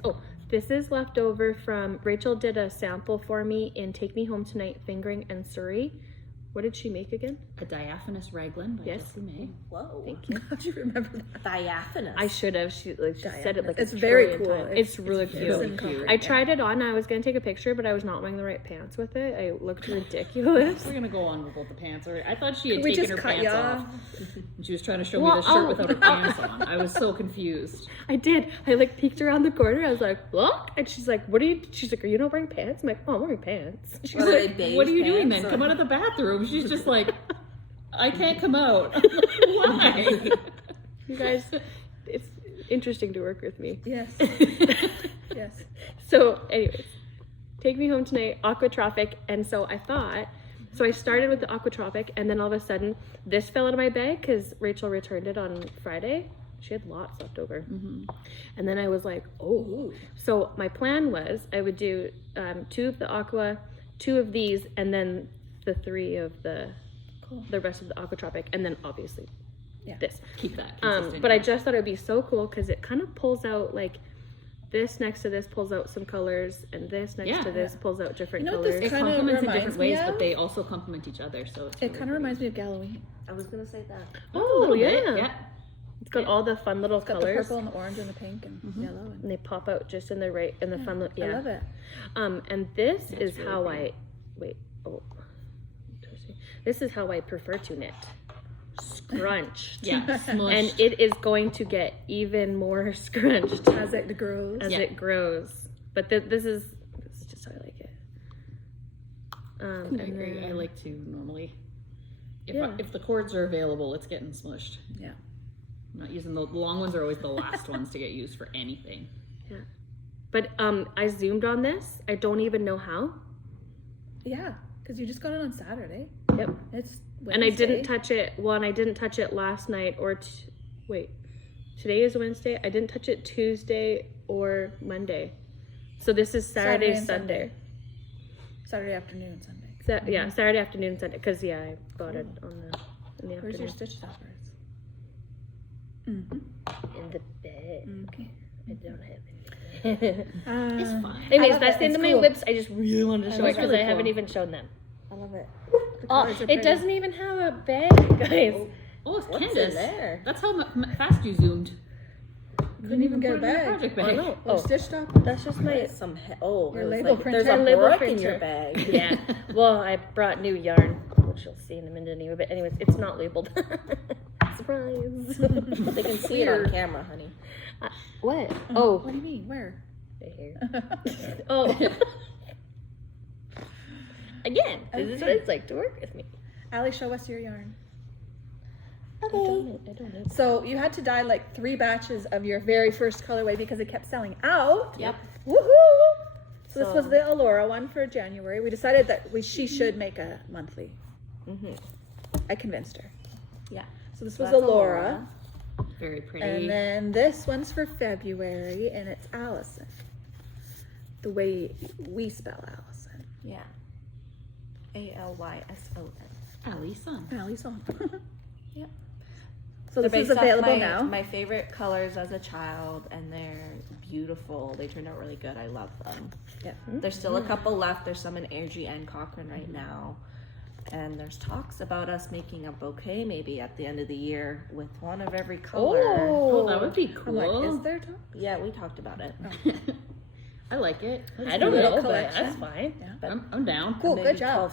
this is left over from Rachel did a sample for me in Take Me Home Tonight Fingering and Surrey. What did she make again? A diaphanous raglan by Yes. Jessie May. Whoa. Thank you. How'd you remember that? Diaphanous. I should have. She said it like It's a very trillion cool. times. It's really it's cute. really cute. I tried it on. I was gonna take a picture, but I was not wearing the right pants with it. I looked ridiculous. We're gonna go on about the pants. I thought she had Can we taken just her cut pants ya? off. And she was trying to show Well, me the shirt oh. without her pants on. I was so confused. I did. I like peeked around the corner. I was like, "Look!" And she's like, "What are you?" She's like, "Are you not wearing pants?" I'm like, "Oh, I'm wearing pants." She's Are they like, beige What are you doing then? pants Come or- out of the bathroom. She's just like, I can't come out. I'm like, why? "You guys, it's interesting to work with me." Yes. Yes. So, anyways, Take Me Home Tonight, Aquatropic, and so I thought. So I started with the Aquatropic, and then all of a sudden, this fell out of my bag because Rachel returned it on Friday. She had lots left over. And then I was like, oh. So my plan was I would do 2 of the Aqua, 2 of these, and then the 3 of the rest of the Aquatropic, and then obviously this. Keep that consistent. But I just thought it would be so cool because it kind of pulls out like this next to this pulls out some colors, and this next to this pulls out different You know what this colors. it kinda complements in reminds different me ways, but of? they also complement each other. So it's It kind of reminds me of Galloween. I was gonna say that. Oh, yeah. Yeah. It's got all the fun little It's got colors. the purple and the orange and the pink and yellow. And they pop out just in the right in the fun little I love it. And this is really how pretty. this is how I prefer to knit. Scrunched. Yeah. Smush. And it is going to get even more scrunched As it grows. as it grows. But this is just how I like it. I And agree. then- I like to normally, Yeah. if the cords are available, it's getting smushed. Yeah. I'm not using the long ones. Are always the last ones to get used for anything. But I zoomed on this. I don't even know how. Yeah. Because you just got it on Saturday. Yep. It's Wednesday. And I didn't touch it. Well, and I didn't touch it last night today is Wednesday. I didn't touch it Tuesday or Monday. So this is Saturday, and Sunday. Saturday afternoon, Sunday. Yeah, Saturday afternoon, Sunday. Because I got it in the Where's your afternoon. stitch stoppers? In the bed. Okay. I don't have any. It's fine. Anyways, love that's it. the end of It's my cool. whips. I just really wanted to show it That's because really I haven't cool. even shown them. I love it. The Oh, colors are it pretty. doesn't even have a bag, guys. Oh, it's What's Candace. in there? That's how fast you zoomed. Couldn't even get a put it in your bag. project Oh, bag. no. Oh, Oh, stitch stoppers. that's just my. Some Your it was label like, printer. there's a Label brick in printer. your bag. Yeah. Well, I brought new yarn, which you'll see in a minute anyway. But anyways, it's not labeled. Surprise. They can see it on camera, honey. What? Oh, What do you mean? Where? right here. Oh. Again, this is what it's like to work with me. Allie, show us your yarn. I don't know. So you had to dye like 3 batches of your very first colorway because it kept selling out. Yep. Woohoo! So this was the Allura one for January. We decided that she should make a monthly. I convinced her. Yeah. So this was That's Allura. Very pretty. And then this one's for February, and it's Allison. The way we spell Allison. Yeah. ALYSON. Allie's son. Allison. Yep. So this They're is based off available my, now. My favorite colors as a child, and they're beautiful. They turned out really good. I love them. Yeah. There's still a couple left. There's some in Airdrie and Cochrane right now. And there's talks about us making a bouquet maybe at the end of the year with one of every color. Oh, that would be I'm cool. like, is there time? Yeah, we talked about it. I like it. I don't do a know, but collection. that's fine. I'm down. Cool, Maybe good job.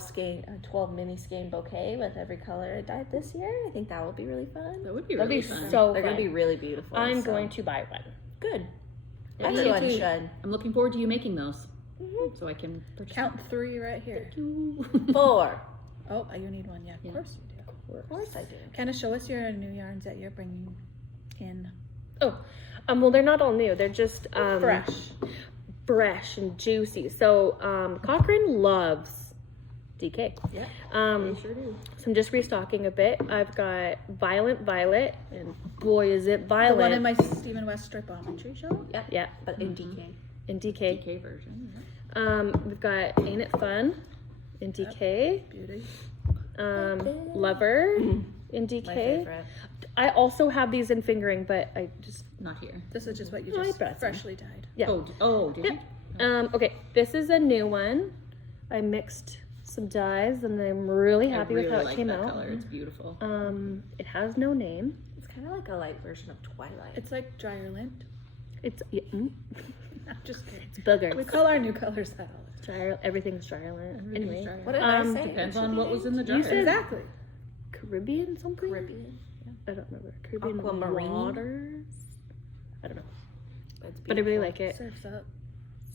12 mini skein bouquet with every color I dyed this year. I think that would be really fun. That would be That'd really be fun. so They're fun. going to be really beautiful. I'm so- going to buy one. Good. Yeah, me Everyone too. should. I'm looking forward to you making those, so I can purchase Count 3 right here. them. 4. Oh, you need one. Yeah, of course you do. Of course I do. Kind of show us your new yarns that you're bringing in. Oh, well, they're not all new. They're just fresh and juicy. So, Cochrane loves DK. Yeah, They sure do. So I'm just restocking a bit. I've got Violent Violet, and boy, is it The violent! one in my Stephen West Stripometry show. Yeah, but in DK. in DK. DK version. We've got Ain't It Fun in DK. Beauty. Lover in My DK. favorite. I also have these in fingering, but I just Not here. This is just what you Oh, I just brought some. freshly dyed. Yeah. Oh, did you? okay. This is a new one. I mixed some dyes, and I'm really happy I really with how like it came that out. color. It's beautiful. It has no name. It's kind of like a light version of Twilight. It's like dryer lint. It's I'm just kidding. it's boogers. We call our new colors that all the time. Everything's dryland. Anyway, Dryer What lint. did I say? Depends It should on be what was in the You jar. said- Exactly. Caribbean something. Caribbean. I don't remember. Caribbean Aquamarine? waters. I don't know, It's but I really beautiful. like it. Surfs up.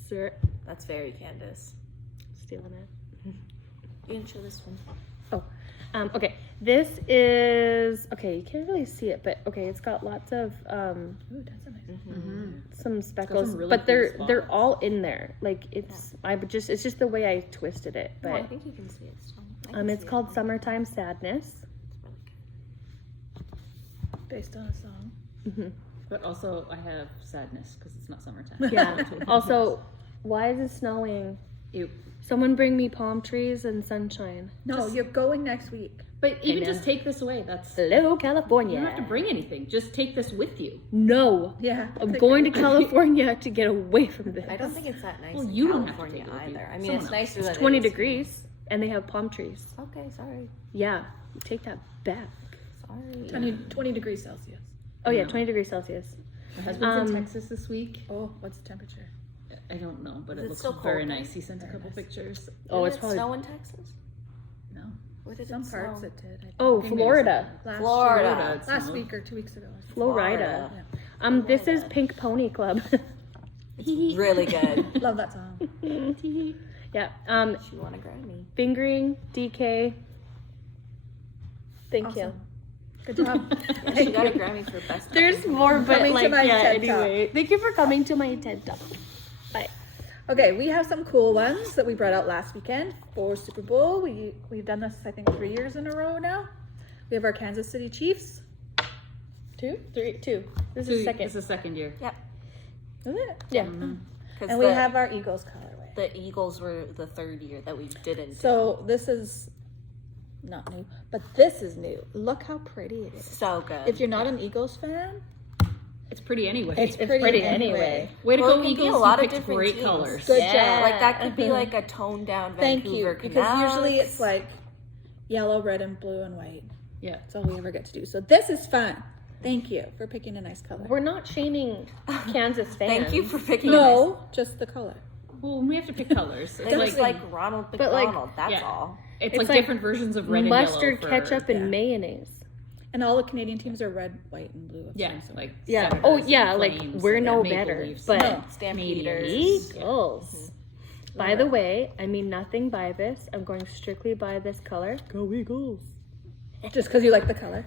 Sir, That's very Candace. stealing it. You can show this one. Okay, this is okay. You can't really see it, but okay, it's got lots of Ooh, that's a nice. Mm-hmm. some speckles, really but cool they're spots. all in there. Like it's it's just the way I twisted it. No, I But think you can see it still. I can it's see it. called Summertime Sadness. It's really good. Based on a song. But also, I have sadness because it's not summertime. Yeah. Also, why is it snowing? Ew. Someone bring me palm trees and sunshine. No, you're going next week. But even man. just take this away. That's Hello, you California. don't have to bring anything. Just take this with you. No, Yeah. I'm going to California to get away from this. I don't think it's that nice Well, in you don't have to California take it with you. either. I mean, Someone it's else. nicer It's than 20 it is. degrees, and they have palm trees. Okay, sorry. Yeah, take that back. Sorry. 20 degrees Celsius. Oh yeah, No. 20 degrees Celsius. My husband's in Um, Texas this week. Oh, what's the temperature? I don't know, but Is it it looks still very cold there? nice. He sent a Very couple nice. pictures. Oh, Did it's it probably snow in Texas? No. Where did Some it parts snow? it did. I think. oh Okay, maybe Florida, Last Florida. year. It's Last snowed. week or 2 weeks ago. Florida. Yeah. This is Florida. Pink Pony Club. Really good. Love that song. Yeah. She won a Grammy. Fingering DK. Thank you. Awesome. Good job. Yeah, she got a Grammy for best. There's couple. more, but Coming to like my yeah. TED Talk. Anyway, thank you for coming to my TED Talk. Bye. Okay, we have some cool ones that we brought out last weekend for Super Bowl. We've done this I think 3 years in a row now. We have our Kansas City Chiefs. 2, 3, 2. This So is second. This is second year. Is it? Yeah. Because And we have our Eagles colorway. the Eagles were the third year that we didn't. So this is not new, but this is new. Look how pretty it do. is. So good. If you're not an Eagles fan, It's pretty anyway. it's It's pretty, pretty anyway. Way to Well, go, it could be Eagles! a lot You of picked different great teams. colors. Good Yeah. job. like that could be like a toned down Thank Vancouver you, because usually Canucks. it's like yellow, red, and blue and white. Yeah. That's all we ever get to do. So this is fun. Thank you for picking a nice color. We're not shaming Kansas fans. Thank you for picking a nice. No, just the color. Well, we have to pick colors. It looks like Ronald But, like, McDonald. That's yeah. all. It's It's like like different versions of red mustard, and yellow. ketchup, and yeah. mayonnaise. And all the Canadian teams are red, white, and blue. of Yeah, some sort. like Yeah. Senators Oh and yeah. Like Flames we're and no Maple better, Leafs. but No. Stampeders. Eagles. By the way, I mean nothing by this. I'm going strictly by this color. Go Eagles. Just because you like the color.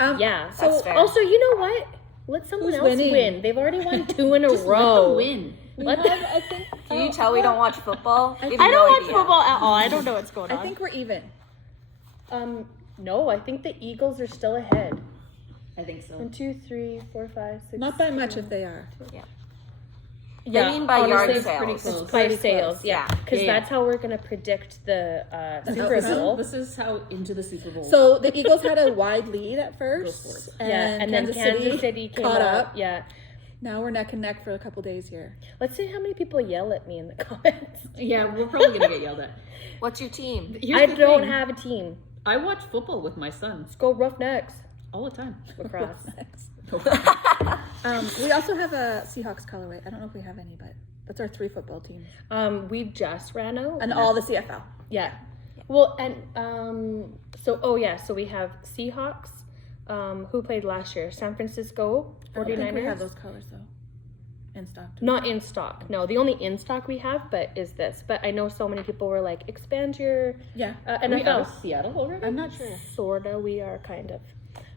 Yeah. That's So fair. also, you know what? Let someone Who's else winning? win. They've already won 2 in a Just let row. them win. Let I think. Can you tell we don't watch football? We have I no don't watch idea. football at all. I don't know what's going on. I think we're even. No, I think the Eagles are still ahead. I think so. 1, 2, 3, 4, 5, 6. Not by much if they are. Yeah, I mean by honestly, yard it's sales. pretty close. It's by Pretty sales, close. yeah. Yeah. Because Yeah, yeah. that's how we're gonna predict the Super outcome? Bowl. This is how into the Super Bowl. So the Eagles had a wide lead at for first, it. and, Yeah, and then Kansas City came caught up. up. Yeah. Now we're neck and neck for a couple days here. Let's see how many people yell at me in the comments. yeah, we're probably gonna get yelled at. What's your team? Here's I the don't thing. have a team. I watch football with my son Let's go Roughnecks. all the time. Lacrosse. We also have a Seahawks colorway. I don't know if we have any, but that's our 3 football teams We just ran out. and all the CFL. Yeah. Well, and so we have Seahawks, who played last year. San Francisco I don't think we 49ers. have those colors though in stock. too. Not in stock. No, the only in stock we have, but is this. But I know so many people were like, expand your Yeah, Are we out NFL. of Seattle already? I'm not sure. Sorta, we are kind of.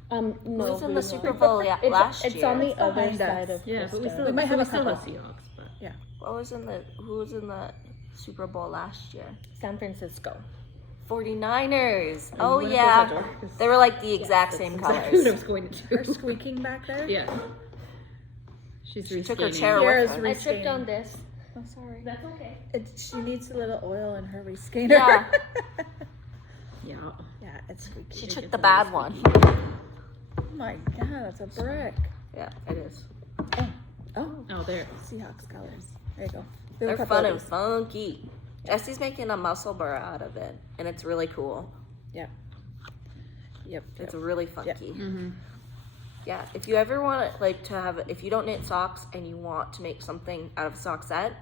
No, Who's in we're the not. Super Bowl last It's year? on the It's other behind side us. of Yeah, but we Krista. still, We might have a still couple. Seahawks. But Who was in the Super Bowl last year? San Francisco. 49ers. I'm Oh gonna yeah. close that door, 'cause They were like the exact that's same exactly colors. what I was going to Her do. squeaking back there. Yeah. She's She took her reskating. chair Yours with her. I tripped reskating. on this. Oh, sorry. That's okay. She needs a little oil in her reskater. Yeah. Yeah. it's squeaky. She It took gets the a bad little one. Oh my god, that's a brick. Yeah, it is. Oh, Oh, there. Seahawks colors. There you go. We have a They're couple fun of and these. funky. Jesse's making a muscle burr out of it, and it's really cool. Yep. It's really funky. Mm-hmm. Yeah, if you ever want to have, if you don't knit socks and you want to make something out of a sock set,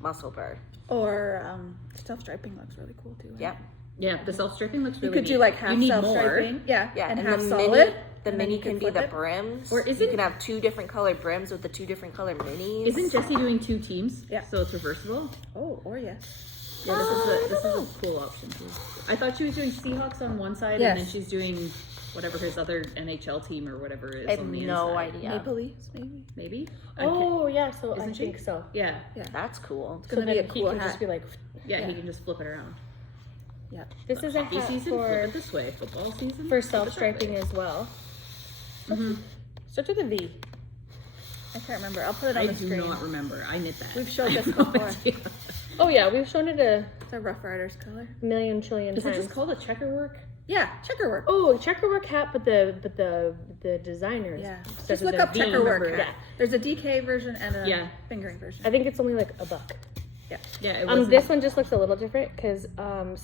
muscle burr. Or self-striping looks really cool too. Right? Yeah, Yeah, the self-striping looks You really could do neat. like half You need more. self-striping. Yeah. yeah, And, and half the solid. mini, the and then mini you can be flip the it. brims. Or you isn't- can have 2 different colored brims with the 2 different color minis. Isn't Jessie doing 2 teams? Yeah. So it's reversible? Oh, or yes. Yeah, this is a cool option too. I thought she was doing Seahawks on one side and then Yes. she's doing whatever his other NHL team or whatever is I have on the no inside. idea. Maple Leafs, maybe. Maybe? I can't- Oh yeah, so I Isn't she? think so. Yeah. That's cool. It's gonna be a he cool can hat. just be like, Yeah, Yeah. he can just flip it around. Yeah. this is a Hockey hat season, flip for it this way. Football season, for flip it that self-striping way. as well. Mhm. Starts with a V. I can't remember. I'll put it on I the do screen. not remember. I knit that. We've showed I this have no before. idea. Oh yeah, we've shown it a It's a Rough Riders color. million trillion Is it times. just called a checker work? Yeah, checker work. Oh, checkerwork hat, but the designers. Yeah. starts Just with look a up V. checker work. Yeah, hat. There's a DK version and a Yeah. fingering version. I think it's only like $1. Yeah, it was. This one just looks a little different because I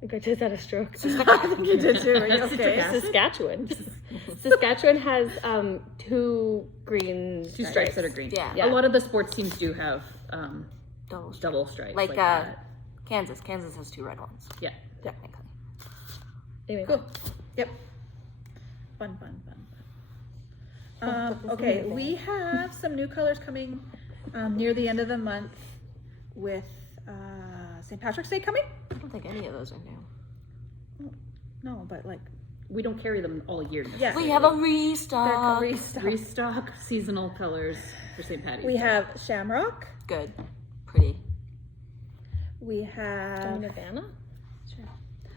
think I just had a stroke. I think you did too. Are you okay? Saskatchewan. Saskatchewan has 2 green 2 stripes that are green. Yeah. Yeah. A lot of the sports teams do have Double stripes. Like, that. Kansas. Kansas has 2 red ones. Yeah. Technically. Anyway, Cool. Yep. Fun. Okay, we have some new colors coming near the end of the month with St. Patrick's Day coming. I don't think any of those are new. No, but like We don't carry them all year. Yeah. We have a they're restock. Restock seasonal colors for St. Patty's. We have Shamrock. Good. Pretty. We have Nirvana.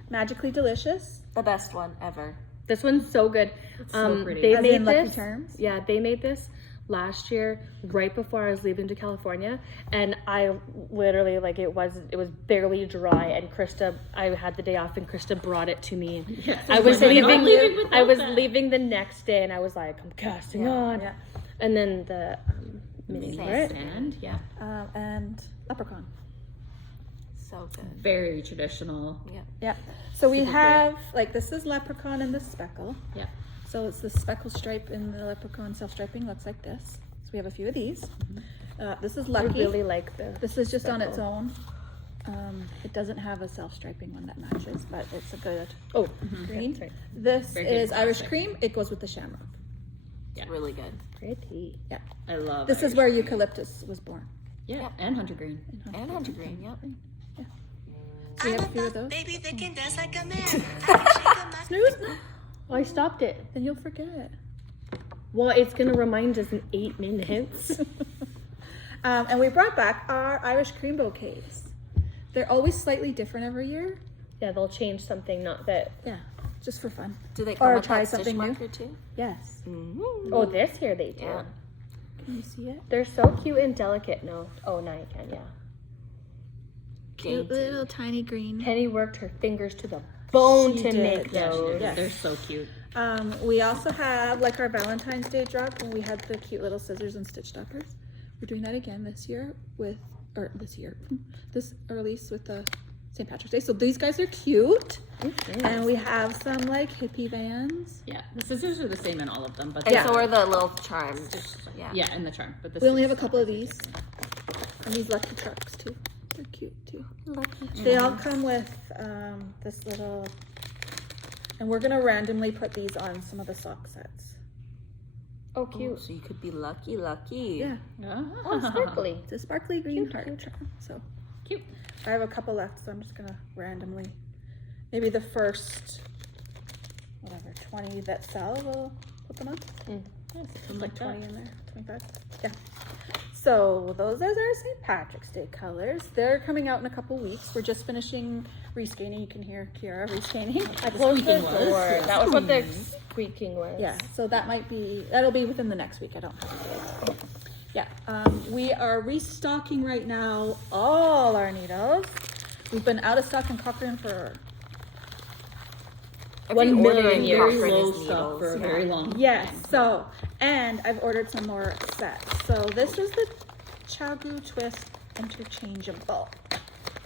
Magically Delicious. The best one ever. This one's so good. so pretty. They As made in Lucky this. Charms? Yeah, they made this last year, right before I was leaving to California, and I literally it was barely dry. And Krista, I had the day off, and Krista brought it to me. Yes, I was like, I'm not leaving leaving. without I was that. leaving the next day, and I was like, I'm casting on. Yeah. And then the mini Sand. for it. And yeah, And Leprechaun. So good. very traditional. Yeah. So we Super have this is Leprechaun and the Speckle. Yeah. So it's the speckle stripe in the Leprechaun self-striping looks like this. So we have a few of these. This is I Lucky. really like the. This is just on its Speckle. own. It doesn't have a self-striping one that matches, but it's a good Oh, green. that's right. This Very good is Irish plastic. Cream. It goes with the Shamrock. It's really good. Pretty. I love. This is Irish where Cream. eucalyptus was born. Yeah, and hunter green. And hunter green, yep. We have a few of those. Baby that can dance like a man. I can shake a Snooze? No. Oh, I stopped it. Then you'll forget. Well, it's gonna remind us in 8 minutes. And we brought back our Irish Cream bouquets. They're always slightly different every year. Yeah, they'll change something. Not that. Yeah, just for fun. Do they come Or with try that stitch something new. marker too? Yes. Mm-hmm. Oh, this here they do. Yeah. Can you see it? They're so cute and delicate. No. Oh, now you can. Yeah. Cute little tiny green. Penny worked her fingers to the bone She to did. make Yeah, those. Yes. they're so cute. We also have our Valentine's Day drop when we had the cute little scissors and stitch stoppers. We're doing that again this release with the St. Patrick's Day. So these guys are cute. And we have some hippie vans. Yeah, the scissors are the same in all of them, but And Yeah. so are the little charms. Yeah. yeah, and the charm. But the We only have a couple of these. And these Lucky Trucks too. They're cute too. They all come with this little, and we're gonna randomly put these on some of the sock sets. Oh, Oh, cute. so you could be lucky. Yeah, Oh, sparkly. it's a sparkly green Cute, heart cute. charm. So Cute. I have a couple left, so I'm just gonna randomly, maybe the first, 20 that sell, we'll put them on. Something Like like 20 that. in there, 25. Yeah. So those are our St. Patrick's Day colors. They're coming out in a couple weeks. We're just finishing rescanning. You can hear Kiara rescanning. Close the squeaking was. door. That was what the squeaking was. Yeah, so that'll be within the next week. I don't have a date. Yeah, we are restocking right now all our needles. We've been out of stock in Cochrane for 1 been million ordering years. Very Cochrane low is stuff for a needles, very long Yes, time. so, and I've ordered some more sets. So this is the Chagu Twist Interchangeable.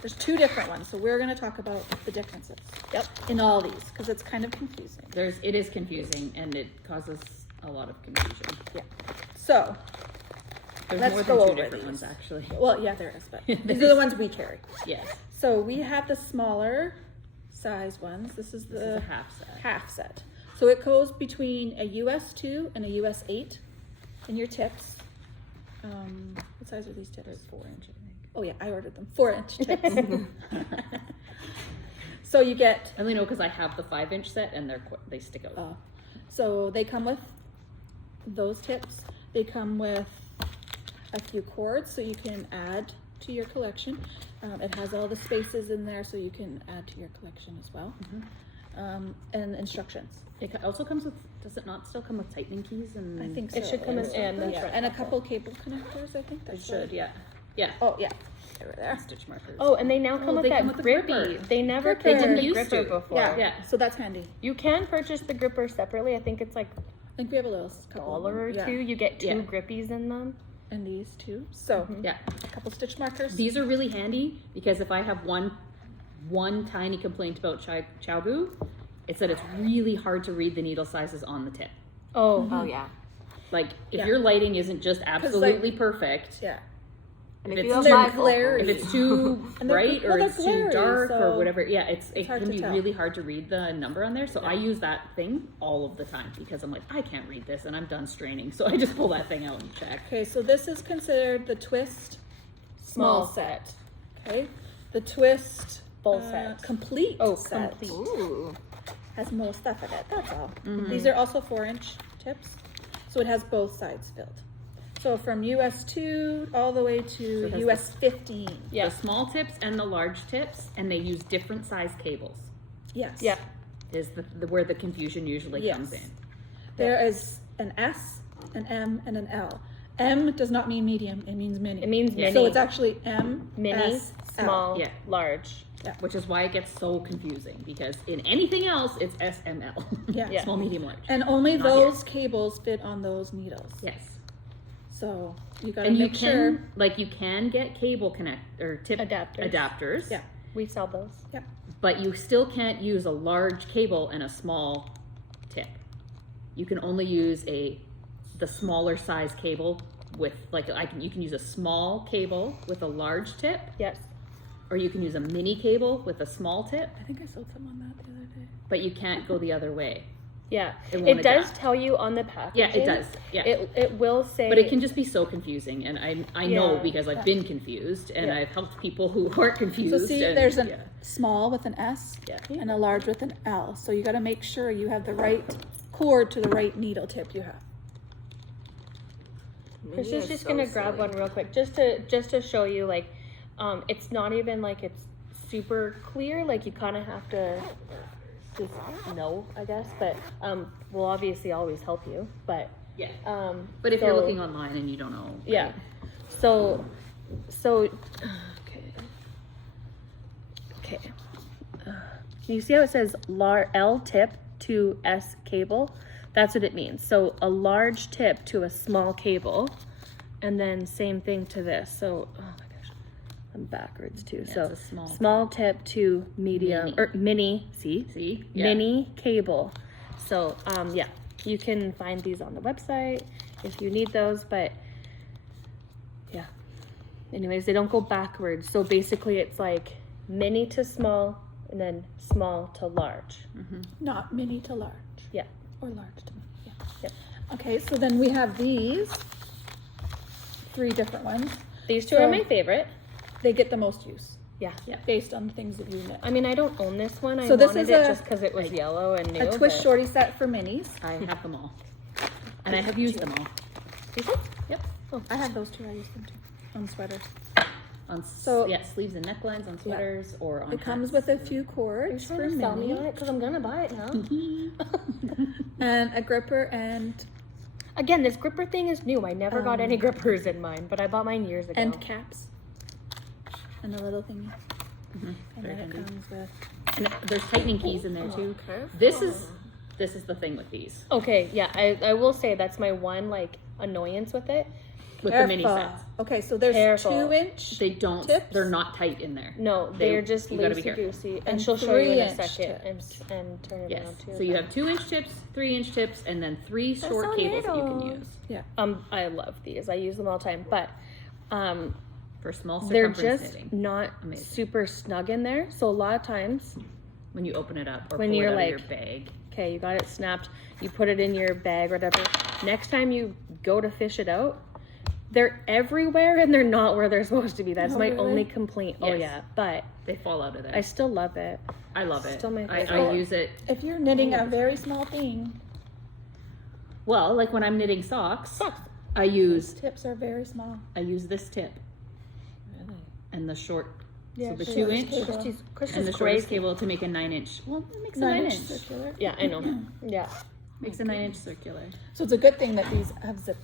There's 2 different ones, so we're gonna talk about the differences. Yep. In all these, because it's kind of confusing. It is confusing and it causes a lot of confusion. So, There's Let's more go than 2 over different these. ones actually. well, yeah, there is, but these are the ones we carry. Yes. So we have the smaller size ones. This is This is the a half set. half set. So it goes between a US 2 and a US 8 in your tips. What size are these tips? 4 inch, I think. Oh yeah, I ordered them. 4-inch tips. So you get, I only know because I have the 5-inch set and they stick out. so they come with those tips. They come with a few cords so you can add to your collection. It has all the spaces in there so you can add to your collection as well. And instructions. It also comes with, does it not still come with tightening keys? And I think so. It should come in, and that's Yeah, right. and a couple cable connectors, I think It that's should, yeah. Yeah. Oh yeah, they were there. Stitch markers. Oh, and they now come with they that come with the grippy. gripper. They never Gripper. came with They the didn't gripper used to. before. Yeah, Yeah. So that's handy. You can purchase the gripper separately. I think it's like I think we have a little couple of $1 or them. $2. You get 2 Yeah. grippies in them. And these too. So Yeah. a couple stitch markers. These are really handy because if I have one tiny complaint about Chaogu, it's that it's really hard to read the needle sizes on the tip. Oh, Oh yeah. Like if Yeah. your lighting isn't just absolutely perfect, Yeah. And If if it's you have they're bifocal, glary. if it's too And they're- bright well, or they're it's too glary, dark so or whatever, yeah, it hard can to be tell. really hard to read the number on there. So I use that thing all of the time because I'm like, I can't read this and I'm done straining. So I just pull that thing out and check. Okay, so this is considered the twist small set. Okay. The twist Full set. complete Oh, set complete. Ooh. has more stuff in it. That's all. Mm-hmm. These are also 4-inch tips, so it has both sides filled. So from US 2 all the way to it has US 15. Yeah. The small tips and the large tips, and they use different size cables. Yes. Yeah. Is where the confusion usually Yes. comes in. There is an S, an M, and an L. M does not mean medium; it means mini. It means mini. So it's actually M, Mini, S, L. small, Yeah. large. Which is why it gets so confusing because in anything else it's SML. Yeah. Yeah. Small, medium, large. And only Not those cables fit on those needles. Yes. So you gotta And you make can sure. you can get cable connect or tip Adapters. adapters. Yeah. We sell those. But you still can't use a large cable and a small tip. You can only use the smaller size cable with you can use a small cable with a large tip, Yes. or you can use a mini cable with a small tip, I think I sold some on that the other day. but you can't go the other way. Yeah. It It, won't does adapt. tell you on the packaging. Yeah, it does. Yeah. It will say. But it can just be so confusing, and I know Yeah. because I've been confused, and Yeah. I've helped people who aren't confused. So see, and- there's a yeah. small with an S Yeah. and a large with an L. So you got to make sure you have the right cord to the right needle tip you have. Chris Mini is is just so gonna grab silly. one real quick, just to show you, like, it's not even like it's super clear. Like you kind of have to just know, I guess. But we'll obviously always help you. But Yeah. but if you're looking online and you don't know, yeah. So okay. Can you see how it says L tip to S cable? That's what it means. So a large tip to a small cable, and then same thing to this. So oh my gosh, I'm backwards too. Yeah, so it's a small tip to medium Mini. or mini. See, Yeah. mini cable. So yeah, you can find these on the website if you need those. But yeah, anyways, they don't go backwards. So basically, it's like mini to small, and then small to large. Not mini to large. Yeah. Or large to mini. Yeah. Yep. Okay, so then we have these 3 different ones. These two So- are my favorite. They get the most use Yeah. based on the things that you knit. I mean, I don't own this one. I So this wanted is it a- just because it was yellow and new. A twist but- shorty set for minis. I have them all, and I have used them all These ones? Yep. I have those too. I use them too on sweaters. on So- sleeves and necklines on sweaters or on. It comes hats. with a few Are you cords trying for to sell me mini on it? Because I'm gonna buy it now. and a gripper and Again, this gripper thing is new. I never got any grippers in mine, but I bought mine years ago. end caps and a little thingy. And Very then it handy. comes with, And there's tightening keys in there too. Careful. This is the thing with these, Okay, yeah, I will say that's my one like annoyance with it. with the mini Careful. sets. Okay, so there's Careful. 2-inch. They don't. Tips? They're not tight in there. No, They- they're just you gotta be loosey careful. goosey, and And she'll show you in a 3-inch second tips. and turn it Yes. around too. So you have 2-inch tips, 3-inch tips, and then 3 short so cables that you can little. use I love these. I use them all the time, but for small they're circumference just knitting. not Amazing. super snug in there. So a lot of times, When you open it up or When pull you're it out like- of your bag. okay, you got it snapped, you put it in your bag or whatever. Next time you go to fish it out, they're everywhere and they're not where they're supposed to be. That's Oh, my really? only complaint. Oh Yes. yeah, but They fall out of there. I still love it. I love it. Still my I favorite. use it. If you're knitting a very small thing, Well, like when I'm knitting socks, I use tips are very small. this tip and the short, so the short 2-inch cable. Christy's and the crazy. shortest cable to make a 9-inch. Well, it makes a 9-inch. circular. Yeah, I know. Yeah. Makes a 9-inch circular. So it's a good thing that these have zip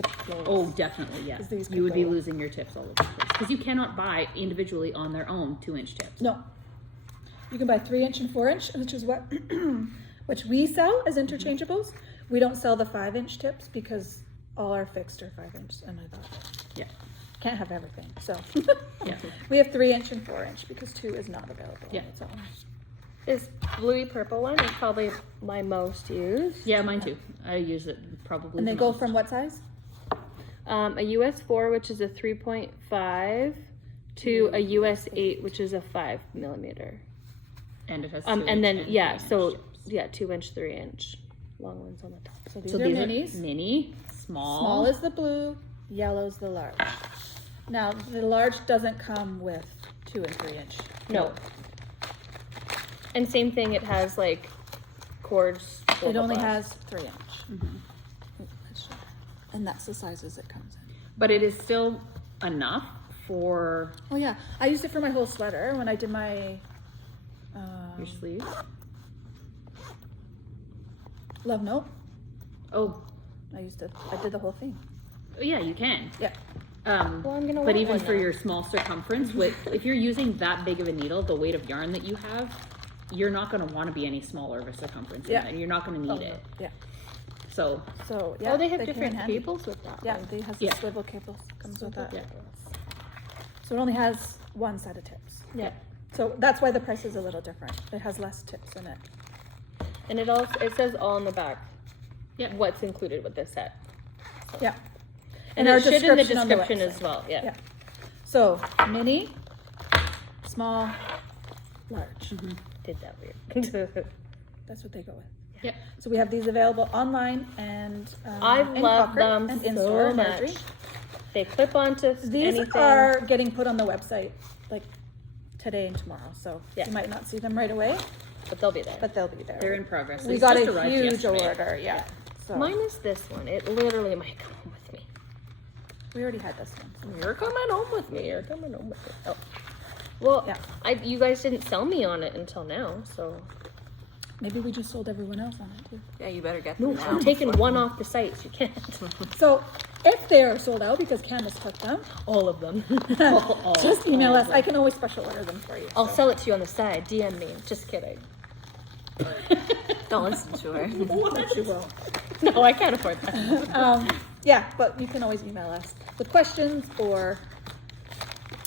close. Oh, definitely, yeah. 'Cause these You could would be go- losing your tips all over the place because you cannot buy individually on their own 2-inch tips. No. You can buy 3-inch and 4-inch, which is what which we sell as interchangeables. We don't sell the 5-inch tips because all our fixed are 5-inch, and I thought Yeah, can't have everything. So yeah. we have 3-inch and 4-inch because 2 is not available. Yeah. On its own. This bluey purple one is probably my most used. Yeah, mine too. I use it probably. And they the go most. from what size? A US 4, which is a 3.5, to a US 8, which is a 5mm. And it has. And 2-inch then yeah, 3-inch so tips. yeah, 2-inch, 3-inch, long ones on the top. So these So are these minis. are mini, small. Small is the blue, yellow's the large. Now the large doesn't come with 2 and 3-inch. No. And same thing, it has like cords. blah, It blah, only blah. has 3-inch. And that's the sizes it comes in. But it is still enough for Oh yeah, I used it for my whole sweater when I did my your sleeves. love note. Oh, I did the whole thing. yeah, you can. Yeah. Well, I'm gonna But want even one for now. your small circumference, if you're using that big of a needle, the weight of yarn that you have, you're not going to want to be any smaller of a circumference, Yeah. and you're not going to need it. Yeah. So So yeah. Oh, they have came in different handy. cables with that. Yeah, one. they has the Yeah. swivel cables comes with that. yeah, So it only has one set of tips. Yeah. So that's why the price is a little different. It has less tips in it. And it says all on the back. Yeah. What's included with this set. Yeah. And our it should in the description on the description website. as well. Yeah. Yeah. So mini, small, large. Did that weird. That's what they go with. Yep. So we have these available online and I in love Cochrane them and in so store much. Marjorie. They clip onto These anything. are getting put on the website like today and tomorrow. So Yeah. you might not see them right away, but they'll be there. but they'll be there. they're in progress. we They got just a arrived huge yesterday. order. Yeah. So Mine is this one. It literally might come home with me. we already had this one. You're coming home with me. You're coming home with me. Oh. Well, Yeah. you guys didn't sell me on it until now, so Maybe we just sold everyone else on it too. Yeah, you better get no, them now. I'm taking one off the site. So you can't. So if they're sold out because Candace took them, All of them. just email us. I can always special order them for you. I'll sell it to you on the side. DM me. Just kidding. Don't listen to her. Yes, you will. No, I can't afford that. Yeah, but you can always email us with questions or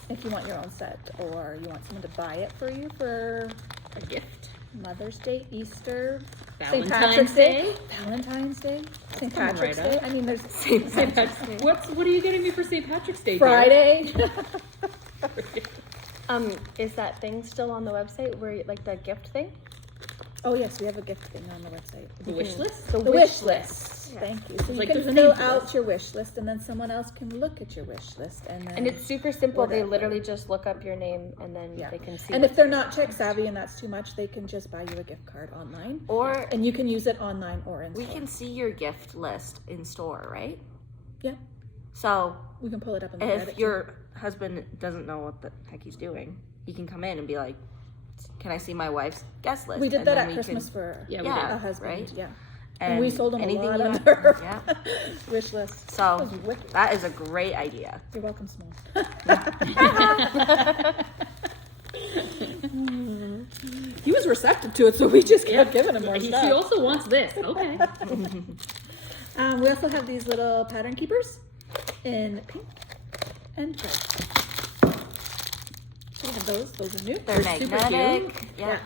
if you want your own set or you want someone to buy it for you for A gift. Mother's Day, Easter, St. Valentine's Patrick's Day. Day, Valentine's Day, St. coming Patrick's right Day. up. I mean, there's St. Patrick's. What are you getting me for St. Patrick's Day? dear? Friday. Is that thing still on the website where like the gift thing? Oh yes, we have a gift thing on the website. The wish list. The wish list. Thank you. So you like can there's a fill name to out this. your wish list, and then someone else can look at your wish list, and then And it's super simple. Order They it. literally just look up your name and then yeah. they can see. And what- if they're not tech savvy and that's too much, they can just buy you a gift card online, Or and you can use it online or in we store. can see your gift list in store, right? Yeah, So we can pull it up in the Reddit, if your husband doesn't know what the heck he's doing, he can come in and be like, "Can I see my wife's guest list?" we did And that then at we Christmas can- for Yeah, we Yeah, a husband. right? Yeah, and we sold them a anything lot you- under Yeah. wish list. So That was wicked. that is a great idea. You're welcome, Small. He was receptive to it, so we just kept giving him more She stuff. also wants this. Okay. We also have these little pattern keepers in pink and red. So we have those. Those are new. They're super magnetic. Yeah. Yeah.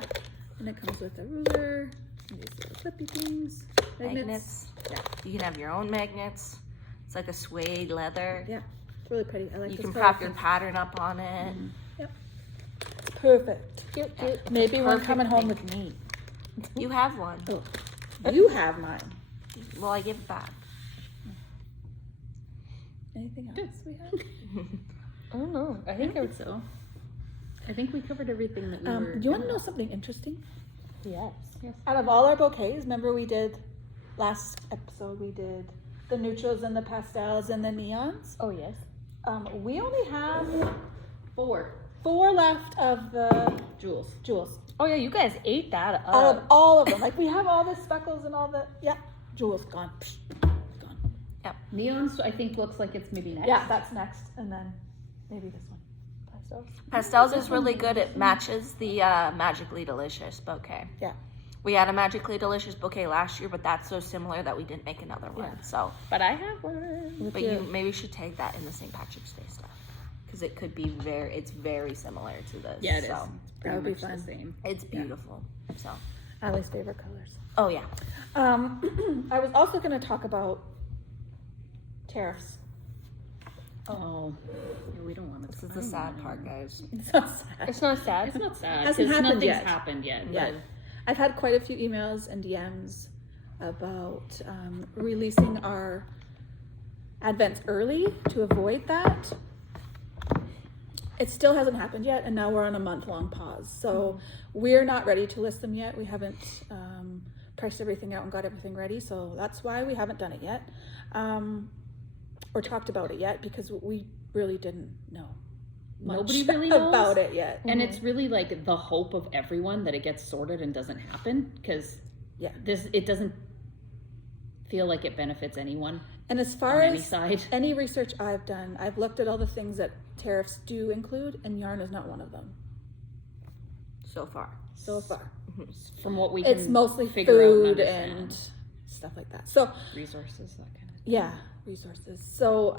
And it comes with a ruler and these little clippy things. Magnets. Yeah. You can have your own magnets. It's like a suede leather. Yeah. It's really pretty. I like You this can color. prop your pattern up on it. Yep. It's perfect. Cute, cute. Maybe when Perfect coming home thing. with me. You have one. Oh, you have mine. Well, I give it back. Anything else we have? I don't know. I I think think so. I think we covered everything that we were. Do you want to know something interesting? yes. Out of all our bouquets, remember we did last episode, we did the neutrals and the pastels and the neons. Oh yes. We only have Four 4 left of the jewels. jewels. Oh yeah, you guys ate that up. Out of all of them. Like we have all the speckles and all the, jewels gone. Psh, gone. Neons, I think, looks like it's maybe next. Yeah, that's next. And then maybe this one. Pastels. Pastels is really good. It matches the Magically Delicious bouquet. Yeah. We had a Magically Delicious bouquet last year, but that's so similar that we didn't make another one. Yeah. So, But I have one. but you maybe should take that in the St. Patrick's Day stuff because it could be it's very similar to this. Yeah, it is. So It's That would be pretty much fun. the same. it's beautiful. So, Allie's favorite colors. oh yeah, I was also going to talk about tariffs. Oh, yeah, we don't want to. this is the sad part, guys. It's so sad. It's not sad. It's not sad Hasn't because happened nothing's yet. happened yet. Yeah. but- I've had quite a few emails and DMs about releasing our advents early to avoid that. It still hasn't happened yet, and now we're on a month-long pause. So we're not ready to list them yet. We haven't priced everything out and got everything ready, so that's why we haven't done it yet, or talked about it yet, because we really didn't know much Nobody really knows about it yet. And it's really like the hope of everyone that it gets sorted and doesn't happen because Yeah. it doesn't feel like it benefits anyone And as far on any as side. any research I've done, I've looked at all the things that tariffs do include, and yarn is not one of them So far, so far. From what we It's can mostly figure out and food understand. and stuff like that. So resources, that kind of. yeah, resources. So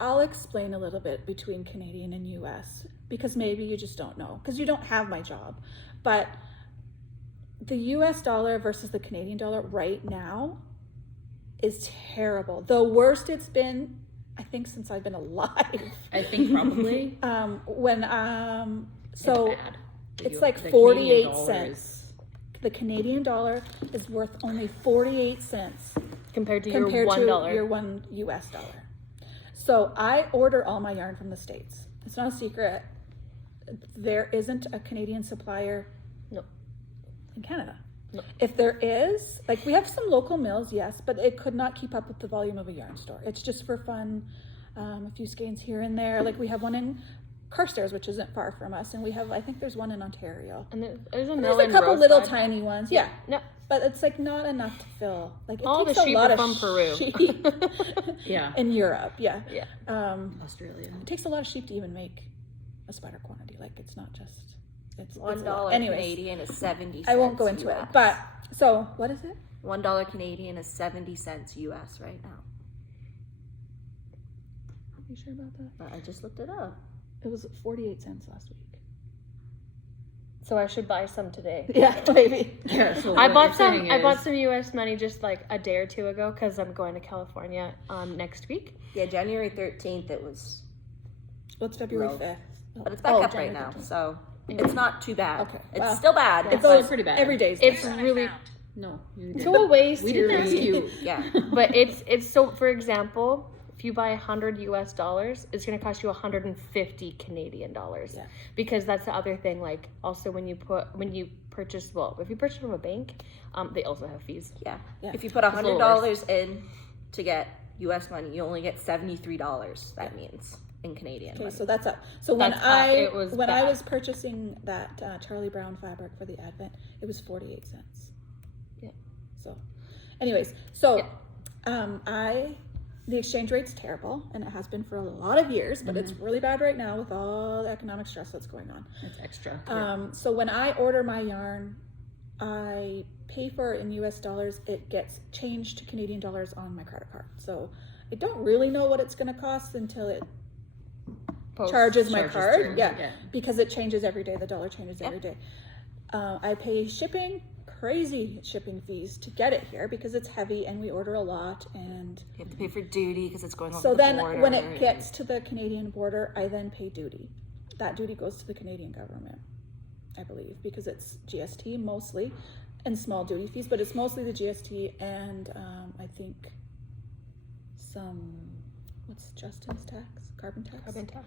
I'll explain a little bit between Canadian and US because maybe you just don't know because you don't have my job. But the US dollar versus the Canadian dollar right now is terrible. The worst it's been, I think, since I've been alive. I think probably. So it's bad. it's like the 48 Canadian dollar cents. is- the Canadian dollar is worth only 48 cents compared to compared your $1. to your $1 US dollar. So I order all my yarn from the States. It's not a secret. There isn't a Canadian supplier No. in Canada. No. If there is, like we have some local mills, yes, but it could not keep up with the volume of a yarn store. It's just for fun, a few skeins here and there. Like we have one in Carstairs, which isn't far from us, and we have, I think there's one in Ontario. And there's a And mill there's a in couple little Rosebud. tiny ones, yeah. No. But it's like not enough to fill. Like it All takes the a sheep lot are of from Peru. sheep Yeah. in Europe, yeah. Yeah. Australia. It takes a lot of sheep to even make a spider quantity. Like it's not just it's a lot. $1 Anyways, Canadian is 70 cents. I won't go into it. US. But so what is it? $1 Canadian is 70 cents US right now. Are you sure about that? But I just looked it up. It was 48 cents last week. So I should buy some today. Yeah, maybe. Yeah, so I what bought you're some. saying I bought is- some U.S. money just like a day or two ago because I'm going to California next week. Yeah, January 13th it was, What's February Low. 5th? but it's back up right now, so it's not too bad. Okay, It's well, still bad. It's but always pretty bad. Every day's It's bad. really No, you didn't. to a waste. We didn't ask you. yeah. But it's so. For example, if you buy $100 US, it's going to cost you 150 Canadian dollars. Yeah. Because that's the other thing. Like also when you purchase, well, if you purchase from a bank, they also have fees. Yeah. Yeah. If you put It's a little $100 in to get US money, you only get $73. That means in Canadian Okay, money. so that's up. So when That's I it was when I bad. was purchasing that Charlie Brown fabric for the Advent, it was 48 cents. Yeah. So, anyways, so I the exchange rate's terrible, and it has been for a lot of years, but it's really bad right now with all the economic stress that's going on. It's extra. So when I order my yarn, I pay for it in US dollars. It gets changed to Canadian dollars on my credit card. So I don't really know what it's going to cost until it charges my card. through. Yeah, because it changes every day. The dollar changes every day. I pay shipping, crazy shipping fees to get it here because it's heavy and we order a lot. And You have to pay for duty because it's going over so the then border. when it gets to the Canadian border, I then pay duty. That duty goes to the Canadian government, I believe, because it's GST mostly and small duty fees, but it's mostly the GST and I think some, what's Justin's tax? Carbon tax? Carbon tax.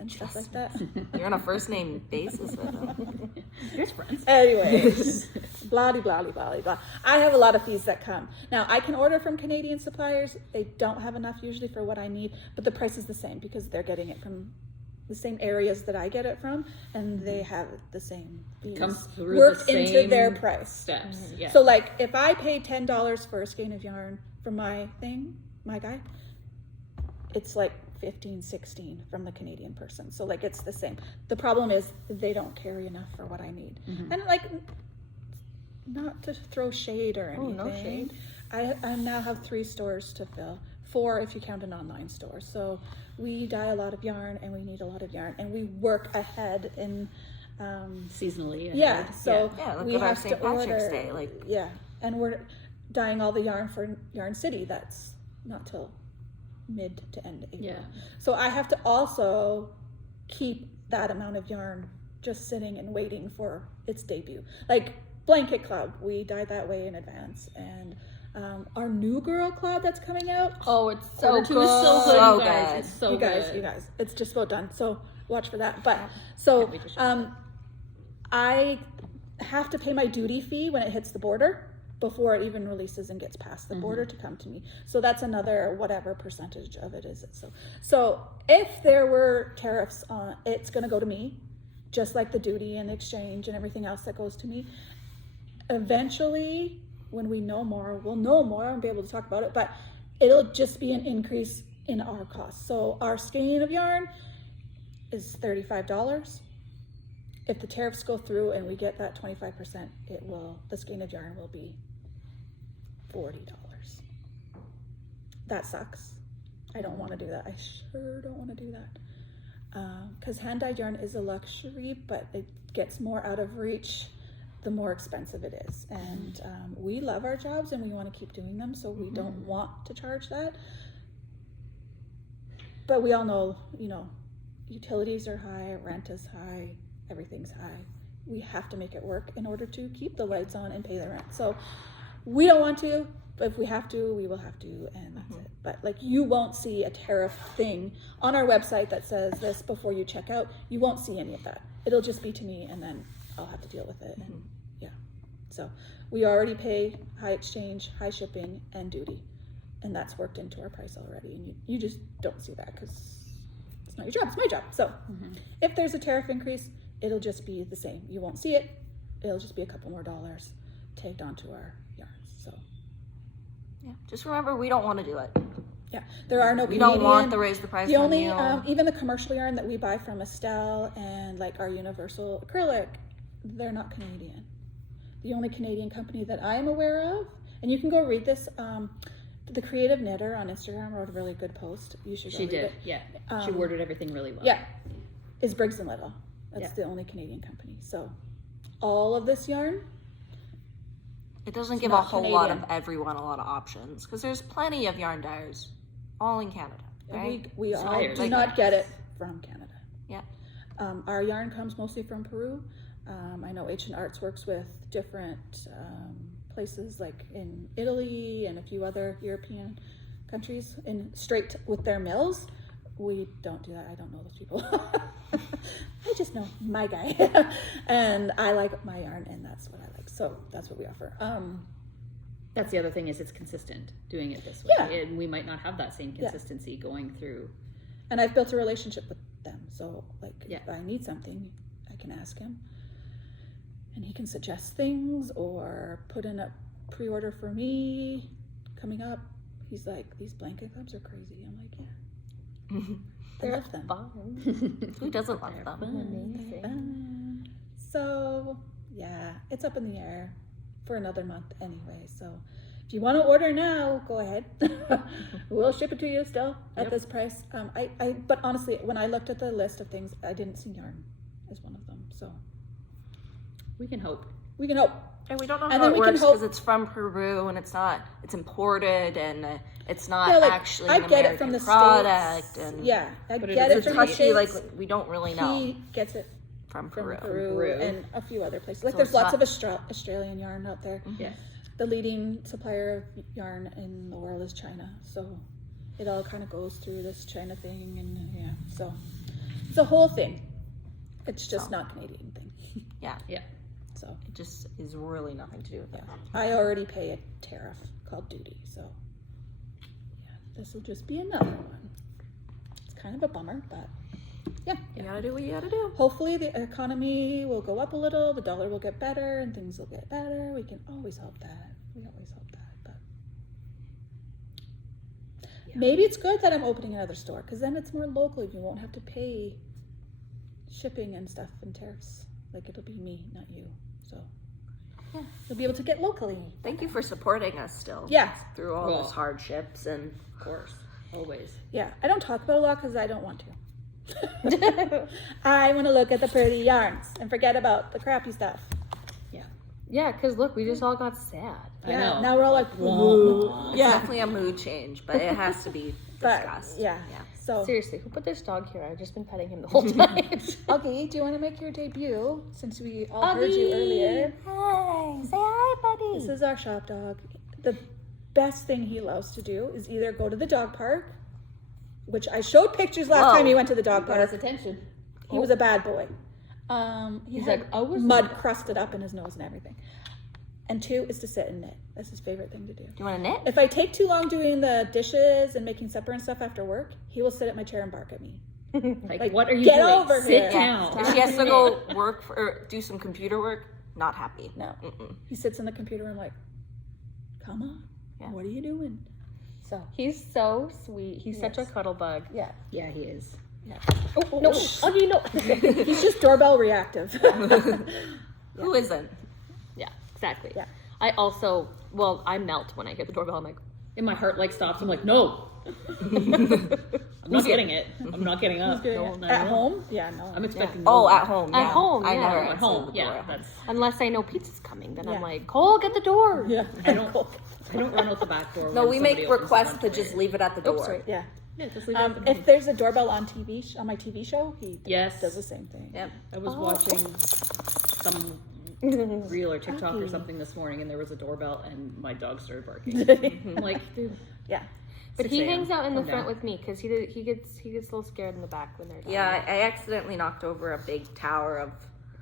And stuff like that. You're on a first name basis with them. Here's friends. Anyways, blah, blah, blah, blah, blah. I have a lot of fees that come. Now, I can order from Canadian suppliers. They don't have enough usually for what I need, but the price is the same because they're getting it from the same areas that I get it from, and they have the same fees Comes through worked the into same their price. Steps. Yeah. So, like, if I pay $10 for a skein of yarn from my thing, my guy, it's like 15, 16 from the Canadian person. So, like, it's the same. The problem is they don't carry enough for what I need. And, like, not to throw shade or anything. no shade. I now have 3 stores to fill. 4 if you count an online store. So we dye a lot of yarn and we need a lot of yarn and we work ahead in Seasonally. yeah, so Yeah, look we at our have to St. Patrick's order. Day, like- yeah, and we're dyeing all the yarn for Yarn City. That's not till mid to end April. Yeah. So I have to also keep that amount of yarn just sitting and waiting for its debut. Like Blanket Club, we dyed that way in advance, and our New Girl Club that's coming out. Oh, it's so Order good. two is so good, So you guys. good. It's so you guys, good. you guys, it's just about done. So watch for that. But so Can't wait to shop I have to pay my duty fee when it hits the border before it even releases and gets past the border to come to me. So that's another whatever percentage of it is. So if there were tariffs on, it's going to go to me, just like the duty and exchange and everything else that goes to me. Eventually, when we know more, we'll know more and be able to talk about it, but it'll just be an increase in our costs. So our skein of yarn is $35. If the tariffs go through and we get that 25%, the skein of yarn will be $40. That sucks. I don't want to do that. I sure don't want to do that. Because hand-dyed yarn is a luxury, but it gets more out of reach the more expensive it is. And we love our jobs and we want to keep doing them, so we don't want to charge that. But we all know, utilities are high, rent is high, everything's high. We have to make it work in order to keep the lights on and pay the rent. So we don't want to, but if we have to, we will have to, and that's it. But like, you won't see a tariff thing on our website that says this before you check out. You won't see any of that. It'll just be to me, and then I'll have to deal with it. And yeah, so we already pay high exchange, high shipping, and duty, and that's worked into our price already. And you just don't see that because it's not your job, it's my job. So if there's a tariff increase, it'll just be the same. You won't see it. It'll just be a couple more dollars tagged onto our yarns. So Yeah. Just remember, we don't want to do it. yeah, there are no We Canadian. don't want to raise the price The on only, you. even the commercial yarn that we buy from Estelle and like our Universal Acrylic, they're not Canadian. The only Canadian company that I am aware of, and you can go read this, the Creative Knitter on Instagram wrote a really good post. You should go She read did. it. Yeah. She worded everything really well. Yeah, is Briggs and Little. That's Yeah. the only Canadian company. So all of this yarn, It doesn't It's give a not whole lot of Canadian. everyone a lot of options because there's plenty of yarn dyers all in Canada, right? we all Suppliers. do Like- not get it from Canada. Yeah. Our yarn comes mostly from Peru. I know Ancient Arts works with different places like in Italy and a few other European countries and straight with their mills. We don't do that. I don't know those people. I just know my guy. And I like my yarn and that's what I like. So that's what we offer. That's the other thing is it's consistent doing it this way. Yeah. And we might not have that same consistency going through. And I've built a relationship with them. So like Yeah. if I need something, I can ask him. And he can suggest things or put in a pre-order for me coming up. He's like, these blanket clubs are crazy. I'm like, yeah. I love them. Fun. Who doesn't love them? Amazing. So yeah, it's up in the air for another month anyway. So if you want to order now, go ahead. We'll ship it to you still at this price. But honestly, when I looked at the list of things, I didn't see yarn as one of them. So We can hope. we can hope. And we don't know And how then it we can works hope- because it's from Peru and it's imported and it's not Yeah, like, actually I an get American it from the product. States. And Yeah, I But get it it's from the touchy. Like States. we don't really know He gets it from from Peru. Peru and a few other places. Like So there's it's lots not- of Australian yarn out there. Yes. The leading supplier of yarn in the world is China, so it all kind of goes through this China thing, and yeah, so it's a whole thing. It's just not Canadian thing. Yeah, Yeah. So it just is really nothing to do with yeah, it. I already pay a tariff called duty, so yeah, this will just be another one. It's kind of a bummer, but yeah. You gotta do what you gotta do. Hopefully the economy will go up a little, the dollar will get better, and things will get better. We can always hope that. We always hope that. But maybe it's good that I'm opening another store, because then it's more local. You won't have to pay shipping and stuff and tariffs. Like, it'll be me, not you. So Yeah. you'll be able to get locally. Thank you for supporting us still. Yeah. Through all Well, those hardships and Of course. Always. Yeah, I don't talk about it a lot because I don't want to. I want to look at the pretty yarns and forget about the crappy stuff. Yeah, because look, we just all got sad. I Yeah, know. now we're all like, Wah, ooh. wah. it's Yeah. definitely a mood change, but it has to be But, discussed. yeah. So, Seriously, who put this dog here? I've just been petting him the whole time. Augie, do you want to make your debut since we all heard you earlier? Hi, say hi, buddy. This is our shop dog. The best thing he loves to do is either go to the dog park, which I showed pictures last Whoa. time he went to the dog Got his park. attention. He was a bad boy. He He's had like, I was mud crusted up in his nose and everything. And 2 is to sit and knit. That's his favorite thing to do. Do you want to knit? If I take too long doing the dishes and making supper and stuff after work, he will sit at my chair and bark at me. Like, what are you get doing? over Sit here. down. If she has to go work or do some computer work, not happy. No. Mm-mm. He sits in the computer room like, come on, Yeah. what are you doing? So, He's so sweet. He's such a Yes. cuddle bug. yeah. Yeah, he is. Oh, no. Augie, no. He's just doorbell reactive. Who isn't? Yeah, exactly. Yeah. I also, well, I melt when I hear the doorbell. I'm like, And my heart like stops. I'm like, no. I'm not getting it. I'm not getting up. No, not At at all. home? Yeah, no. I'm expecting. Oh, no. at home. At yeah. home, I yeah. never At answer home. the Yeah, door. that's. unless I know pizza's coming, then Yeah. I'm like, Cole, get the door. Yeah. I don't run out the back door. No, when we somebody make opens the requests front to door. just leave it at the door. Oops, sorry. Yeah. Yeah, just leave it open. If there's a doorbell on on my TV show, he Yes. does the same thing. Yep. I was watching some reel or TikTok or something this morning, and there was a doorbell, and my dog started barking. I'm like, dude. Yeah. But 6 he a.m., hangs out in the calm front down. with me because he gets a little scared in the back when they're done. Yeah, I accidentally knocked over a big tower of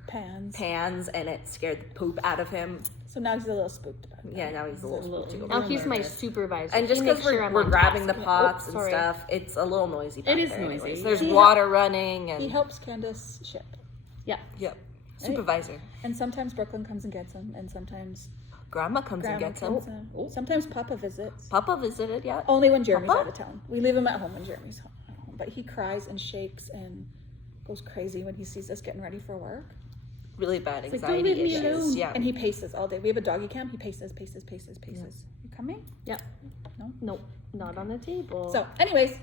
Pans. pans, and it scared the poop out of him. So now he's a little spooked about it. Yeah, now he's a little spooked over Now it. he's my supervisor. And just He because makes sure I'm we're on grabbing the task. pots Oh, and sorry. stuff, it's a little noisy. Back is there noisy. anyways. There's He water running and He helps Candace ship. Yeah. Yep. Supervisor. And sometimes Brooklyn comes and gets him, and sometimes Grandma comes and Grandma gets him. comes in. Sometimes Papa visits. Papa visited, yeah. Only when Jeremy's Papa? out of town. We leave him at home when Jeremy's home. But he cries and shakes and goes crazy when he sees us getting ready for work. Really bad like, anxiety "Don't leave me issues. alone." Yeah. And he paces all day. We have a doggy cam. He paces. You coming? Nope, not on the table. So, anyways,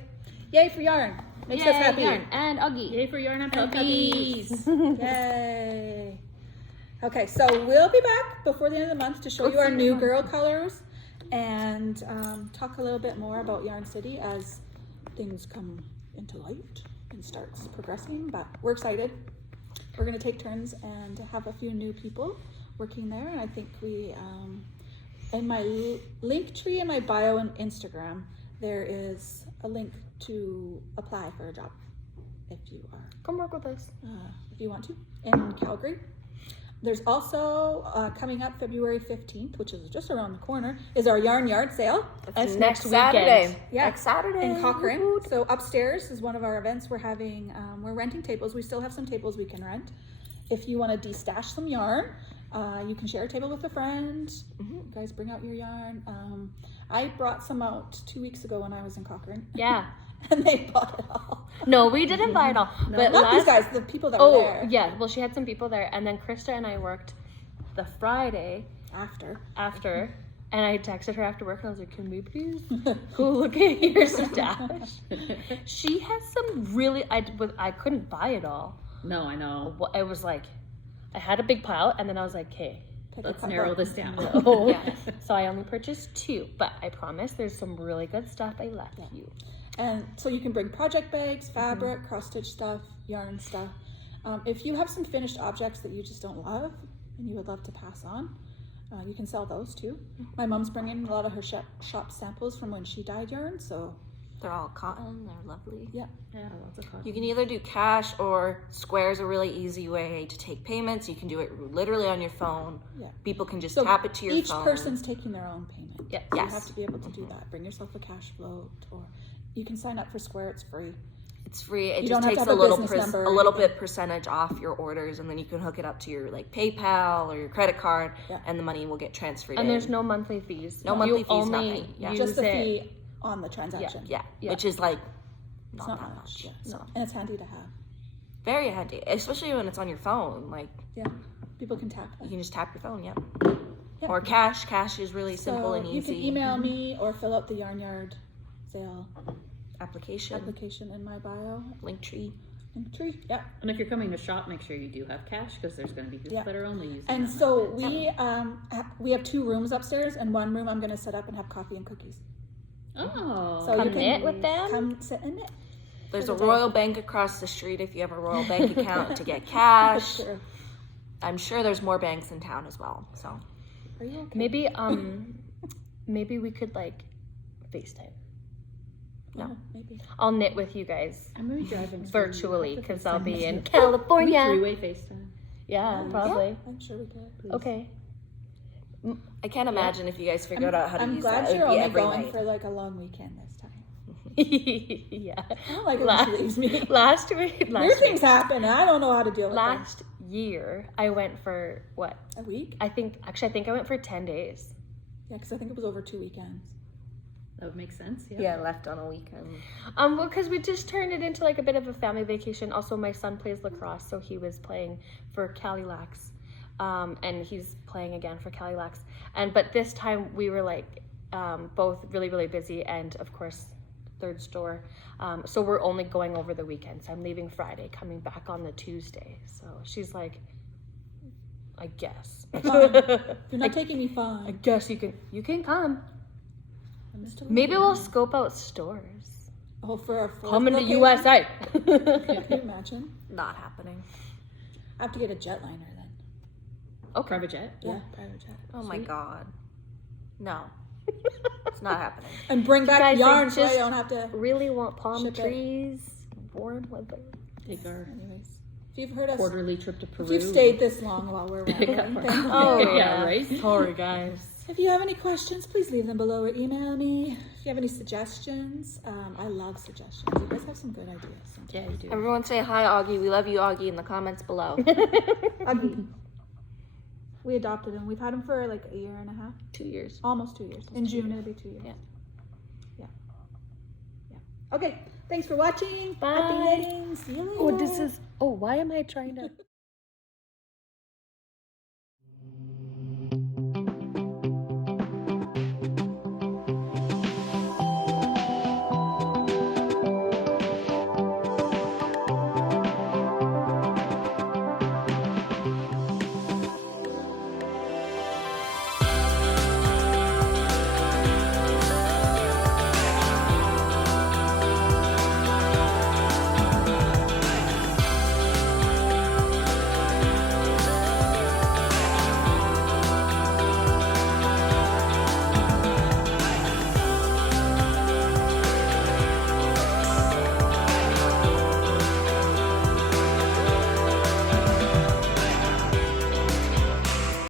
yay for yarn. Makes us happy. Yarn. And Augie. Yay for yarn and And puppies. Yay. Okay, so we'll be back before the end of the month to show you our new girl colors and talk a little bit more about Yarn City as things come into light and starts progressing. But we're excited. We're going to take turns and have a few new people working there. And I think we, in my link tree in my bio on Instagram, there is a link to apply for a job if you are Come work with us. if you want to, in Calgary. There's also coming up February 15th, which is just around the corner, is our Yarn Yard sale That's Next weekend. Saturday. Yeah. Next Saturday. in Cochrane. So upstairs is one of our events. We're having, we're renting tables. We still have some tables we can rent. If you want to destash some yarn, You can share a table with a friend. Mhm. You guys bring out your yarn. I brought some out 2 weeks ago when I was in Cochrane. Yeah. And they bought it all. No, we didn't buy it all. But Not these last guys, the people that were Oh, there yeah. Well, she had some people there, and then Krista and I worked the Friday after. after, and I texted her after work, and I was like, "Can we please go look at your stash?" She has some really. I couldn't buy it all. No, I know. Well, it was like, I had a big pile, and then I was like, "Okay, Pick a Let's couple. narrow this down. oh." Yeah. So I only purchased 2, but I promise there's some really good stuff I left you. And so you can bring project bags, fabric, cross-stitch stuff, yarn stuff. If you have some finished objects that you just don't love and you would love to pass on, you can sell those too. My mom's bringing a lot of her shop samples from when she dyed yarn, so They're all cotton. They're lovely. yeah. Yeah, lots of cotton. You can either do cash or Square's a really easy way to take payments. You can do it literally on your phone. Yeah. People can just So tap it to your each phone. person's taking their own payment. Yeah. So Yes. you have to be able to do that. Bring yourself a cash float, or you can sign up for Square. It's free. It's free. It You just don't have to takes have a a little business number a or little anything. bit percentage off your orders, and then you can hook it up to your like PayPal or your credit card, Yeah. and the money will get transferred. And in. there's no monthly fees. No monthly You fees, only nothing. Yeah. use Just the it. fee on the transaction. yeah, Yeah. which is like It's not not that much. much. Yeah. So And it's handy to have. very handy, especially when it's on your phone. Like Yeah. People can tap you that. can just tap your phone. Yep. Yeah. Or cash. Cash is really simple So and easy. you can email me or fill out the Yarnyard sale Application, application in my bio. Linktree. Linktree. Yeah. And if you're coming to shop, make sure you do have cash because there's going to be people Yeah. that are only using And that so method. we have 2 rooms upstairs, and 1 room I'm going to set up and have coffee and cookies. Oh. So Come you can knit with them. Come sit and knit. There's For a the day. Royal Bank across the street if you have a Royal Bank account to get cash. Sure. I'm sure there's more banks in town as well. So Are you okay? Maybe maybe we could like FaceTime. Yeah, maybe. I'll knit with you guys I'm going to be driving virtually because I'll be in We California. three-way FaceTime. Yeah, probably. Yeah, I'm sure we could. Okay. I can't imagine if you guys figured out how to I'm use glad that. It you're would be only every going night. for like a long weekend this time. Yeah. I don't like it La- when she leaves me. Last week, Weird last things happen, and I don't know how to deal with them. last year, I went for what? A week? I think I went for 10 days. Yeah, because I think it was over 2 weekends. That would make sense. Yeah. Yeah, left on a weekend. Well, because we just turned it into like a bit of a family vacation. Also, my son plays lacrosse, so he was playing for Calilax, and he's playing again for Calilax. But this time we were like both really, really busy, and of course, third store. So we're only going over the weekends. I'm leaving Friday, coming back on the Tuesday. So she's like, I guess. You're not taking me fun. I guess you can come. I'm still Maybe we'll scope out stores. Oh, for a fourth Come into location? USA. Can you imagine? Not happening. I have to get a jetliner then. Okay. Private jet. Yeah, private jet. Oh my god. No. It's not happening. And bring back Guys, I yarn so I just- don't have to. Really want palm Ship it. trees, warm weather. Take our Anyways, if you've heard us, quarterly trip to Peru. if you've stayed this long while we're Pick up rambling, our- thank you. Oh, yeah, yeah. right. Sorry, guys. If you have any questions, please leave them below or email me. If you have any suggestions, I love suggestions. You guys have some good ideas. Sometimes. Yeah, you do. Everyone say hi, Augie. We love you, Augie, in the comments below. Ugly. We adopted him. We've had him for like a year and a half, 2 years. almost 2 years. In June, it'll be 2 years. Yeah. Okay. Thanks for watching. Bye. Happy knitting. See you later. Oh, why am I trying to?